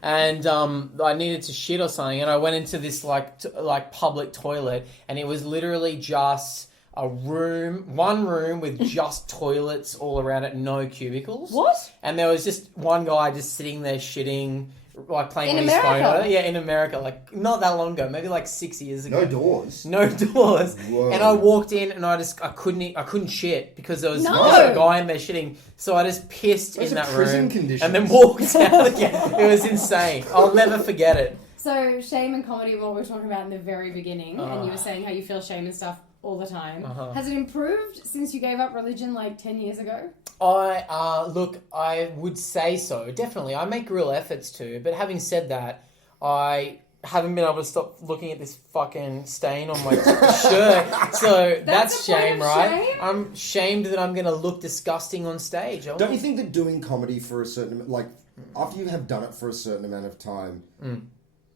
and I needed to shit or something, and I went into this like public toilet, and it was literally just one room with just toilets all around it, no cubicles. What? And there was just one guy just sitting there shitting, like playing In with his phone. America? Yeah, in America, like not that long ago, maybe like 6 years ago. No doors. No doors. Whoa. And I walked in and I couldn't shit because there was No. a guy in there shitting. So I just pissed Those in are that prison room conditions. and then walked out again. It was insane. I'll never forget it. So shame and comedy, what we were talking about in the very beginning, and you were saying how you feel shame and stuff all the time. Has it improved since you gave up religion like 10 years ago? I would say so. Definitely. I make real efforts to, but having said that, I haven't been able to stop looking at this fucking stain on my shirt. So that's a point shame, of right? shame? I'm shamed that I'm going to look disgusting on stage. Don't you think that doing comedy for a certain... Like, after you have done it for a certain amount of time...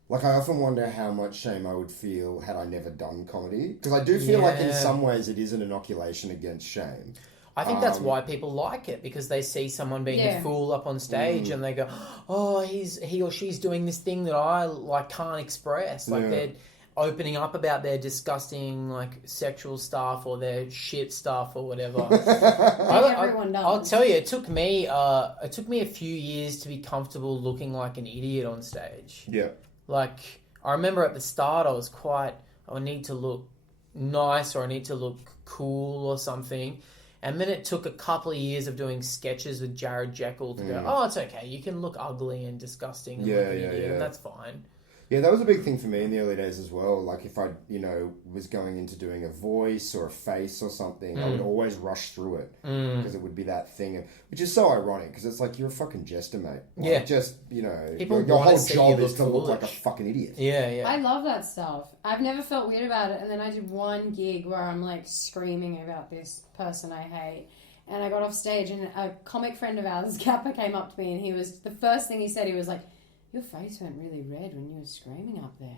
Like, I often wonder how much shame I would feel had I never done comedy. Because I do feel like in some ways it is an inoculation against shame. I think that's why people like it, because they see someone being a fool up on stage and they go, oh, he or she's doing this thing that I like can't express. Like they're opening up about their disgusting like sexual stuff or their shit stuff or whatever. Everyone does. I'll tell you, it took me a few years to be comfortable looking like an idiot on stage. Yeah. Like, I remember at the start I need to look nice or I need to look cool or something. And then it took a couple of years of doing sketches with Jared Jekyll to go, oh, it's okay. You can look ugly and disgusting and look an idiot, and that's fine. Yeah, that was a big thing for me in the early days as well. Like, if I, was going into doing a voice or a face or something, I would always rush through it because it would be that thing, which is so ironic because it's like, you're a fucking jester, mate. Like, just, People your wanna whole see job you is to look look like a foolish. fucking idiot. Yeah. I love that stuff. I've never felt weird about it, and then I did one gig where I'm like screaming about this person I hate. And I got off stage, and a comic friend of ours, Kappa, came up to me, and the first thing he said, he was like, your face went really red when you were screaming up there.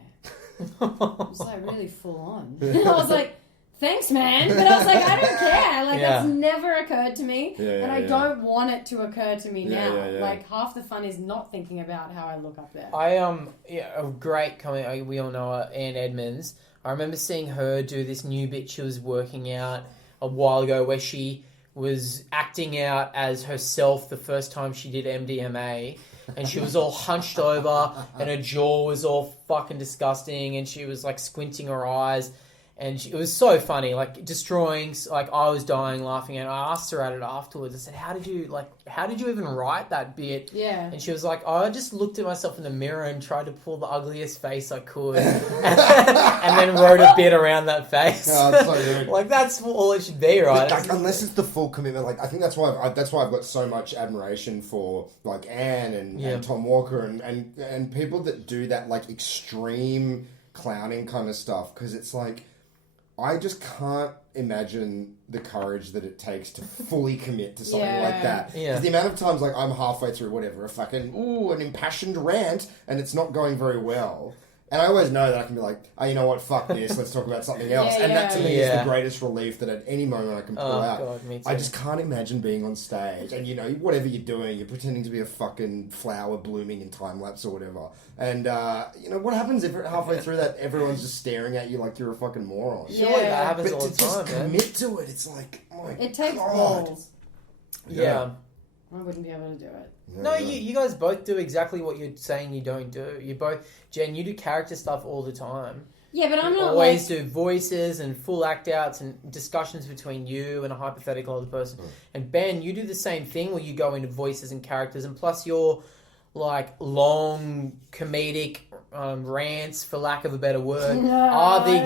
It was like really full on. I was like, thanks, man. But I was like, I don't care. Like, that's never occurred to me. And I don't want it to occur to me now. Like, half the fun is not thinking about how I look up there. A great comic, we all know her, Ann Edmonds. I remember seeing her do this new bit she was working out a while ago where she was acting out as herself the first time she did MDMA, and she was all hunched over and her jaw was all fucking disgusting and she was like squinting her eyes, and it was so funny, like destroying, like I was dying laughing, and I asked her at it afterwards. I said, how did you even write that bit? Yeah. And she was like, I just looked at myself in the mirror and tried to pull the ugliest face I could and then wrote a bit around that face. Oh, that's so good. Like, that's all it should be, right? But, like, unless it's the full commitment, like, I think that's why I've got so much admiration for like Anne and Tom Walker and people that do that like extreme clowning kind of stuff, because it's like, I just can't imagine the courage that it takes to fully commit to something like that. Yeah. 'Cause the amount of times, like, I'm halfway through whatever, an impassioned rant, and it's not going very well. And I always know that I can be like, oh, you know what, fuck this, let's talk about something else. And that to me is the greatest relief, that at any moment I can pull out. God, me too. I just can't imagine being on stage and, whatever you're doing, you're pretending to be a fucking flower blooming in time-lapse or whatever. And, what happens if halfway through that everyone's just staring at you like you're a fucking moron? Yeah, that happens But all to the time, just man. commit to it, it's like, oh my It takes God. balls. Yeah. I wouldn't be able to do it. No, you guys both do exactly what you're saying you don't do. You both, Jen, you do character stuff all the time. Yeah, but I'm You not always do voices and full act outs and discussions between you and a hypothetical other person. And Ben, you do the same thing where you go into voices and characters, and plus your like long comedic rants, for lack of a better word, are the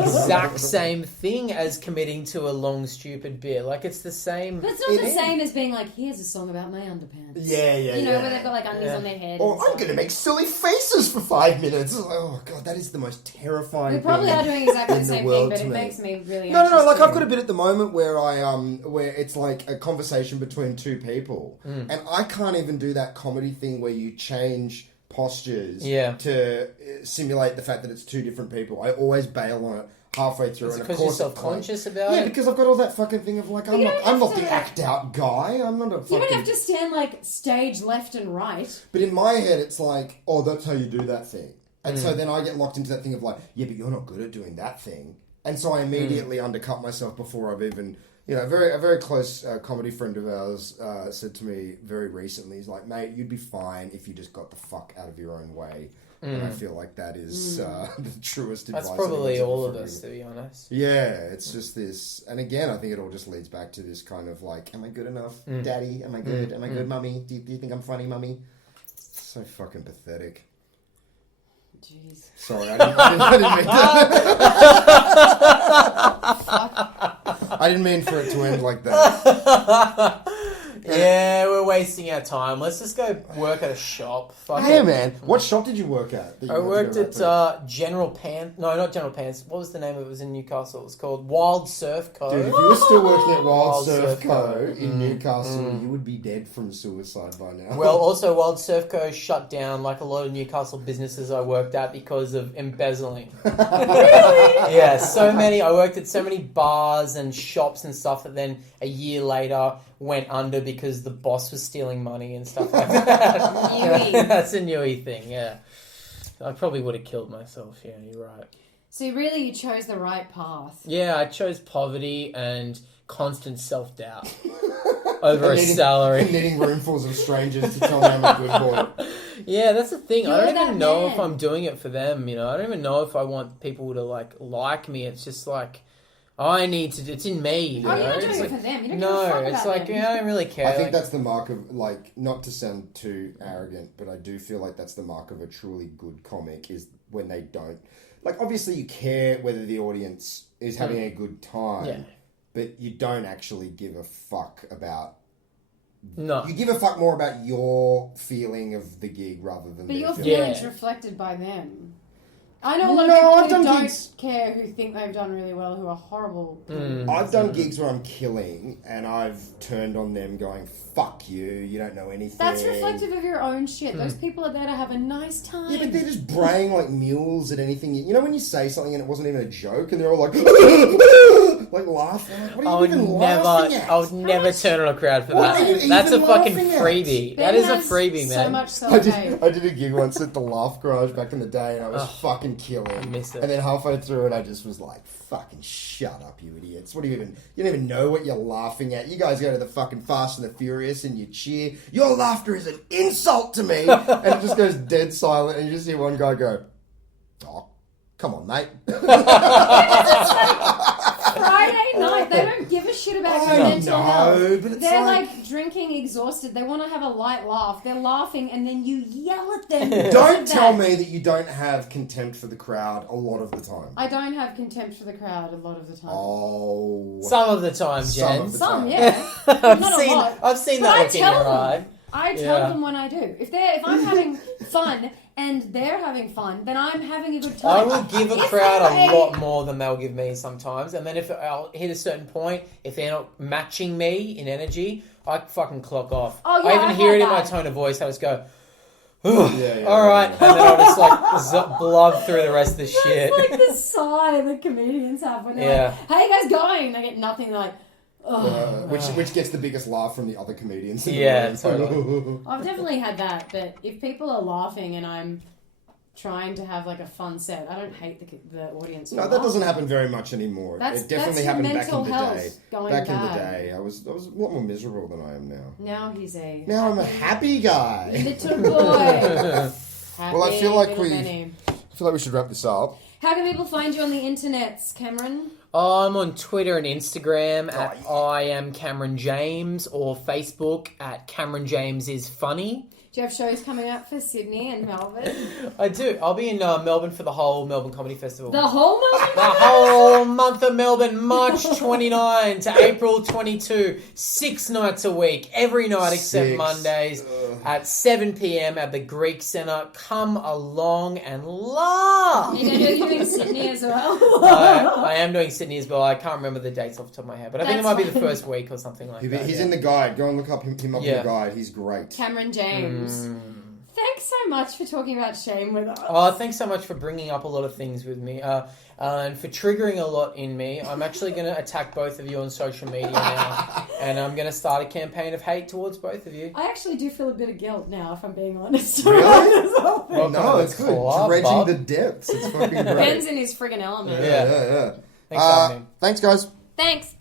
exact same thing as committing to a long stupid bit. Like it's the same. But it's not the same as being like, here's a song about my underpants. Yeah. You know, where they've got like undies on their head. Or I'm going to make silly faces for 5 minutes. Oh, God, that is the most terrifying We probably thing are doing exactly in the the same world thing, but to it me. makes me really No, anxious like too. I've got a bit at the moment where where it's like a conversation between two people. And I can't even do that comedy thing where you change postures to simulate the fact that it's two different people. I always bail on it halfway through. Is it and of because you're course self-conscious about it? Yeah, because I've got all that fucking thing of like, I'm not the act out guy. I'm not a fucking... You don't have to stand like stage left and right. But in my head, it's like, oh, that's how you do that thing. And so then I get locked into that thing of like, yeah, but you're not good at doing that thing. And so I immediately undercut myself before I've even... a very close comedy friend of ours said to me very recently, he's like, mate, you'd be fine if you just got the fuck out of your own way. And I feel like that is the truest advice. That's probably anyone's all ever of us, given. to be honest. Yeah, it's just this... And again, I think it all just leads back to this kind of like, am I good enough? Daddy, am I good? Am I good, mummy? Do you think I'm funny, mummy? So fucking pathetic. Jeez. Sorry, I didn't mean to... I didn't mean for it to end like that. Yeah, we're wasting our time. Let's just go work at a shop. Fuck Hey, it. man, what shop did you work at? that you I had to worked go back at to? General Pants. No, not General Pants. What was the name of it? It was in Newcastle. It was called Wild Surf Co. Dude, if you were still working at Wild Wild Surf Surf Co. Co. in Newcastle, you would be dead from suicide by now. Well, also Wild Surf Co. shut down like a lot of Newcastle businesses I worked at because of embezzling. Really? Yeah, so many. I worked at so many bars and shops and stuff that then a year later went under because the boss was stealing money and stuff like that. Newy. That's a newy thing, yeah. I probably would have killed myself, yeah, you're right. So really you chose the right path. Yeah, I chose poverty and constant self-doubt over a Needing- salary. Needing roomfuls of strangers to tell me I'm a good boy. Yeah, that's the thing. I You're don't that even know man. if I'm doing it for them, I don't even know if I want people to like me. It's just like I need to. It's in me. You Oh, know? you're not It's doing it like, for them. You don't no, give a fuck it's about like them. I don't really care. I think Like, that's the mark of, like, not to sound too arrogant, but I do feel like that's the mark of a truly good comic, is when they don't... Like, obviously you care whether the audience is having a good time, Yeah. but you don't actually give a fuck about... no. You give a fuck more about your feeling of the gig rather than But their your feeling. feelings Yeah. reflected by them. I know a lot No, of people I've who done don't gigs. care, who think they've done really well, who are horrible. I've done gigs where I'm killing, and I've turned on them going, fuck you, you don't know anything. That's reflective of your own shit. Those people are there to have a nice time. Yeah, but they're just braying like mules at anything. You know when you say something and it wasn't even a joke, and they're all like, like laughing. Like, what I are would you even never. laughing at? I would never turn on a crowd for What are that. you That's a even fucking laughing at? freebie. Ben That is a has freebie, man. So much I self-hate. did a gig once at the Laugh Garage back in the day, and I was fucking killing. I miss it. And then halfway through it, I just was like, "Fucking shut up, you idiots! What do you even? You don't even know what you're laughing at. You guys go to the fucking Fast and the Furious and you cheer. Your laughter is an insult to me." And it just goes dead silent, and you just hear one guy go, "Oh, come on, mate." Friday night, they don't give a shit about your I mental know, health. but it's They're like- like drinking, exhausted. They want to have a light laugh. They're laughing, and then you yell at them. Don't tell me that you don't have contempt for the crowd a lot of the time. I don't have contempt for the crowd a lot of the time. Oh. Some of the time, Some Jen. of the Some, time. yeah. I've Not a seen. lot. I've seen But that I look in tell your them. eye. I tell Yeah. them when I do. If I'm having fun and they're having fun, then I'm having a good I time. will give a If crowd I- a lot more than they'll give me sometimes. And then if I'll hit a certain point, if they're not matching me in energy, I fucking clock off. Oh, yeah, I even I've hear had it in my that. tone of voice. I just go, Yeah, all right. And then I'll just like blub through the rest of the shit. It's like the sigh that comedians have when they're Yeah. like, "How you guys going?" They get nothing. They're like, "Ugh." Which gets the biggest laugh from the other comedians. In the Yeah, room. totally. I've definitely had that. But if people are laughing and I'm trying to have like a fun set, I don't hate the audience. No, that doesn't happen very much anymore. It definitely happened back in mental the health day. going Back in the bad. day, I was a lot more miserable than I am now. Now he's a Now I'm a happy guy. little boy. Well, I feel like Happy little we- Benny. I feel like we should wrap this up. How can people find you on the internets, Cameron? I'm on Twitter and Instagram at I am Cameron James, or Facebook at Cameron James is funny. Do you have shows coming up for Sydney and Melbourne? I do. I'll be in Melbourne for the whole Melbourne Comedy Festival. The whole Melbourne? The whole month of Melbourne, March 29 to April 22, 6 nights a week, every night except 6. Mondays at 7 p.m. at the Greek Centre. Come along and laugh. You know you're doing Sydney as well? I am doing Sydney as well. I can't remember the dates off the top of my head, but I think it might be the first week or something like that. He's yeah. in the guide. Go and look up him up in Yeah. the guide. He's great. Cameron James. Thanks so much for talking about shame with us. Oh, thanks so much for bringing up a lot of things with me and for triggering a lot in me. I'm actually going to attack both of you on social media now, and I'm going to start a campaign of hate towards both of you. I actually do feel a bit of guilt now, if I'm being honest. Really? Welcome No, to it's the good. club, Dredging bub. the depths. It's fucking great. Ben's in his friggin' element. Yeah. Yeah. Thanks for having me. Thanks, guys. Thanks.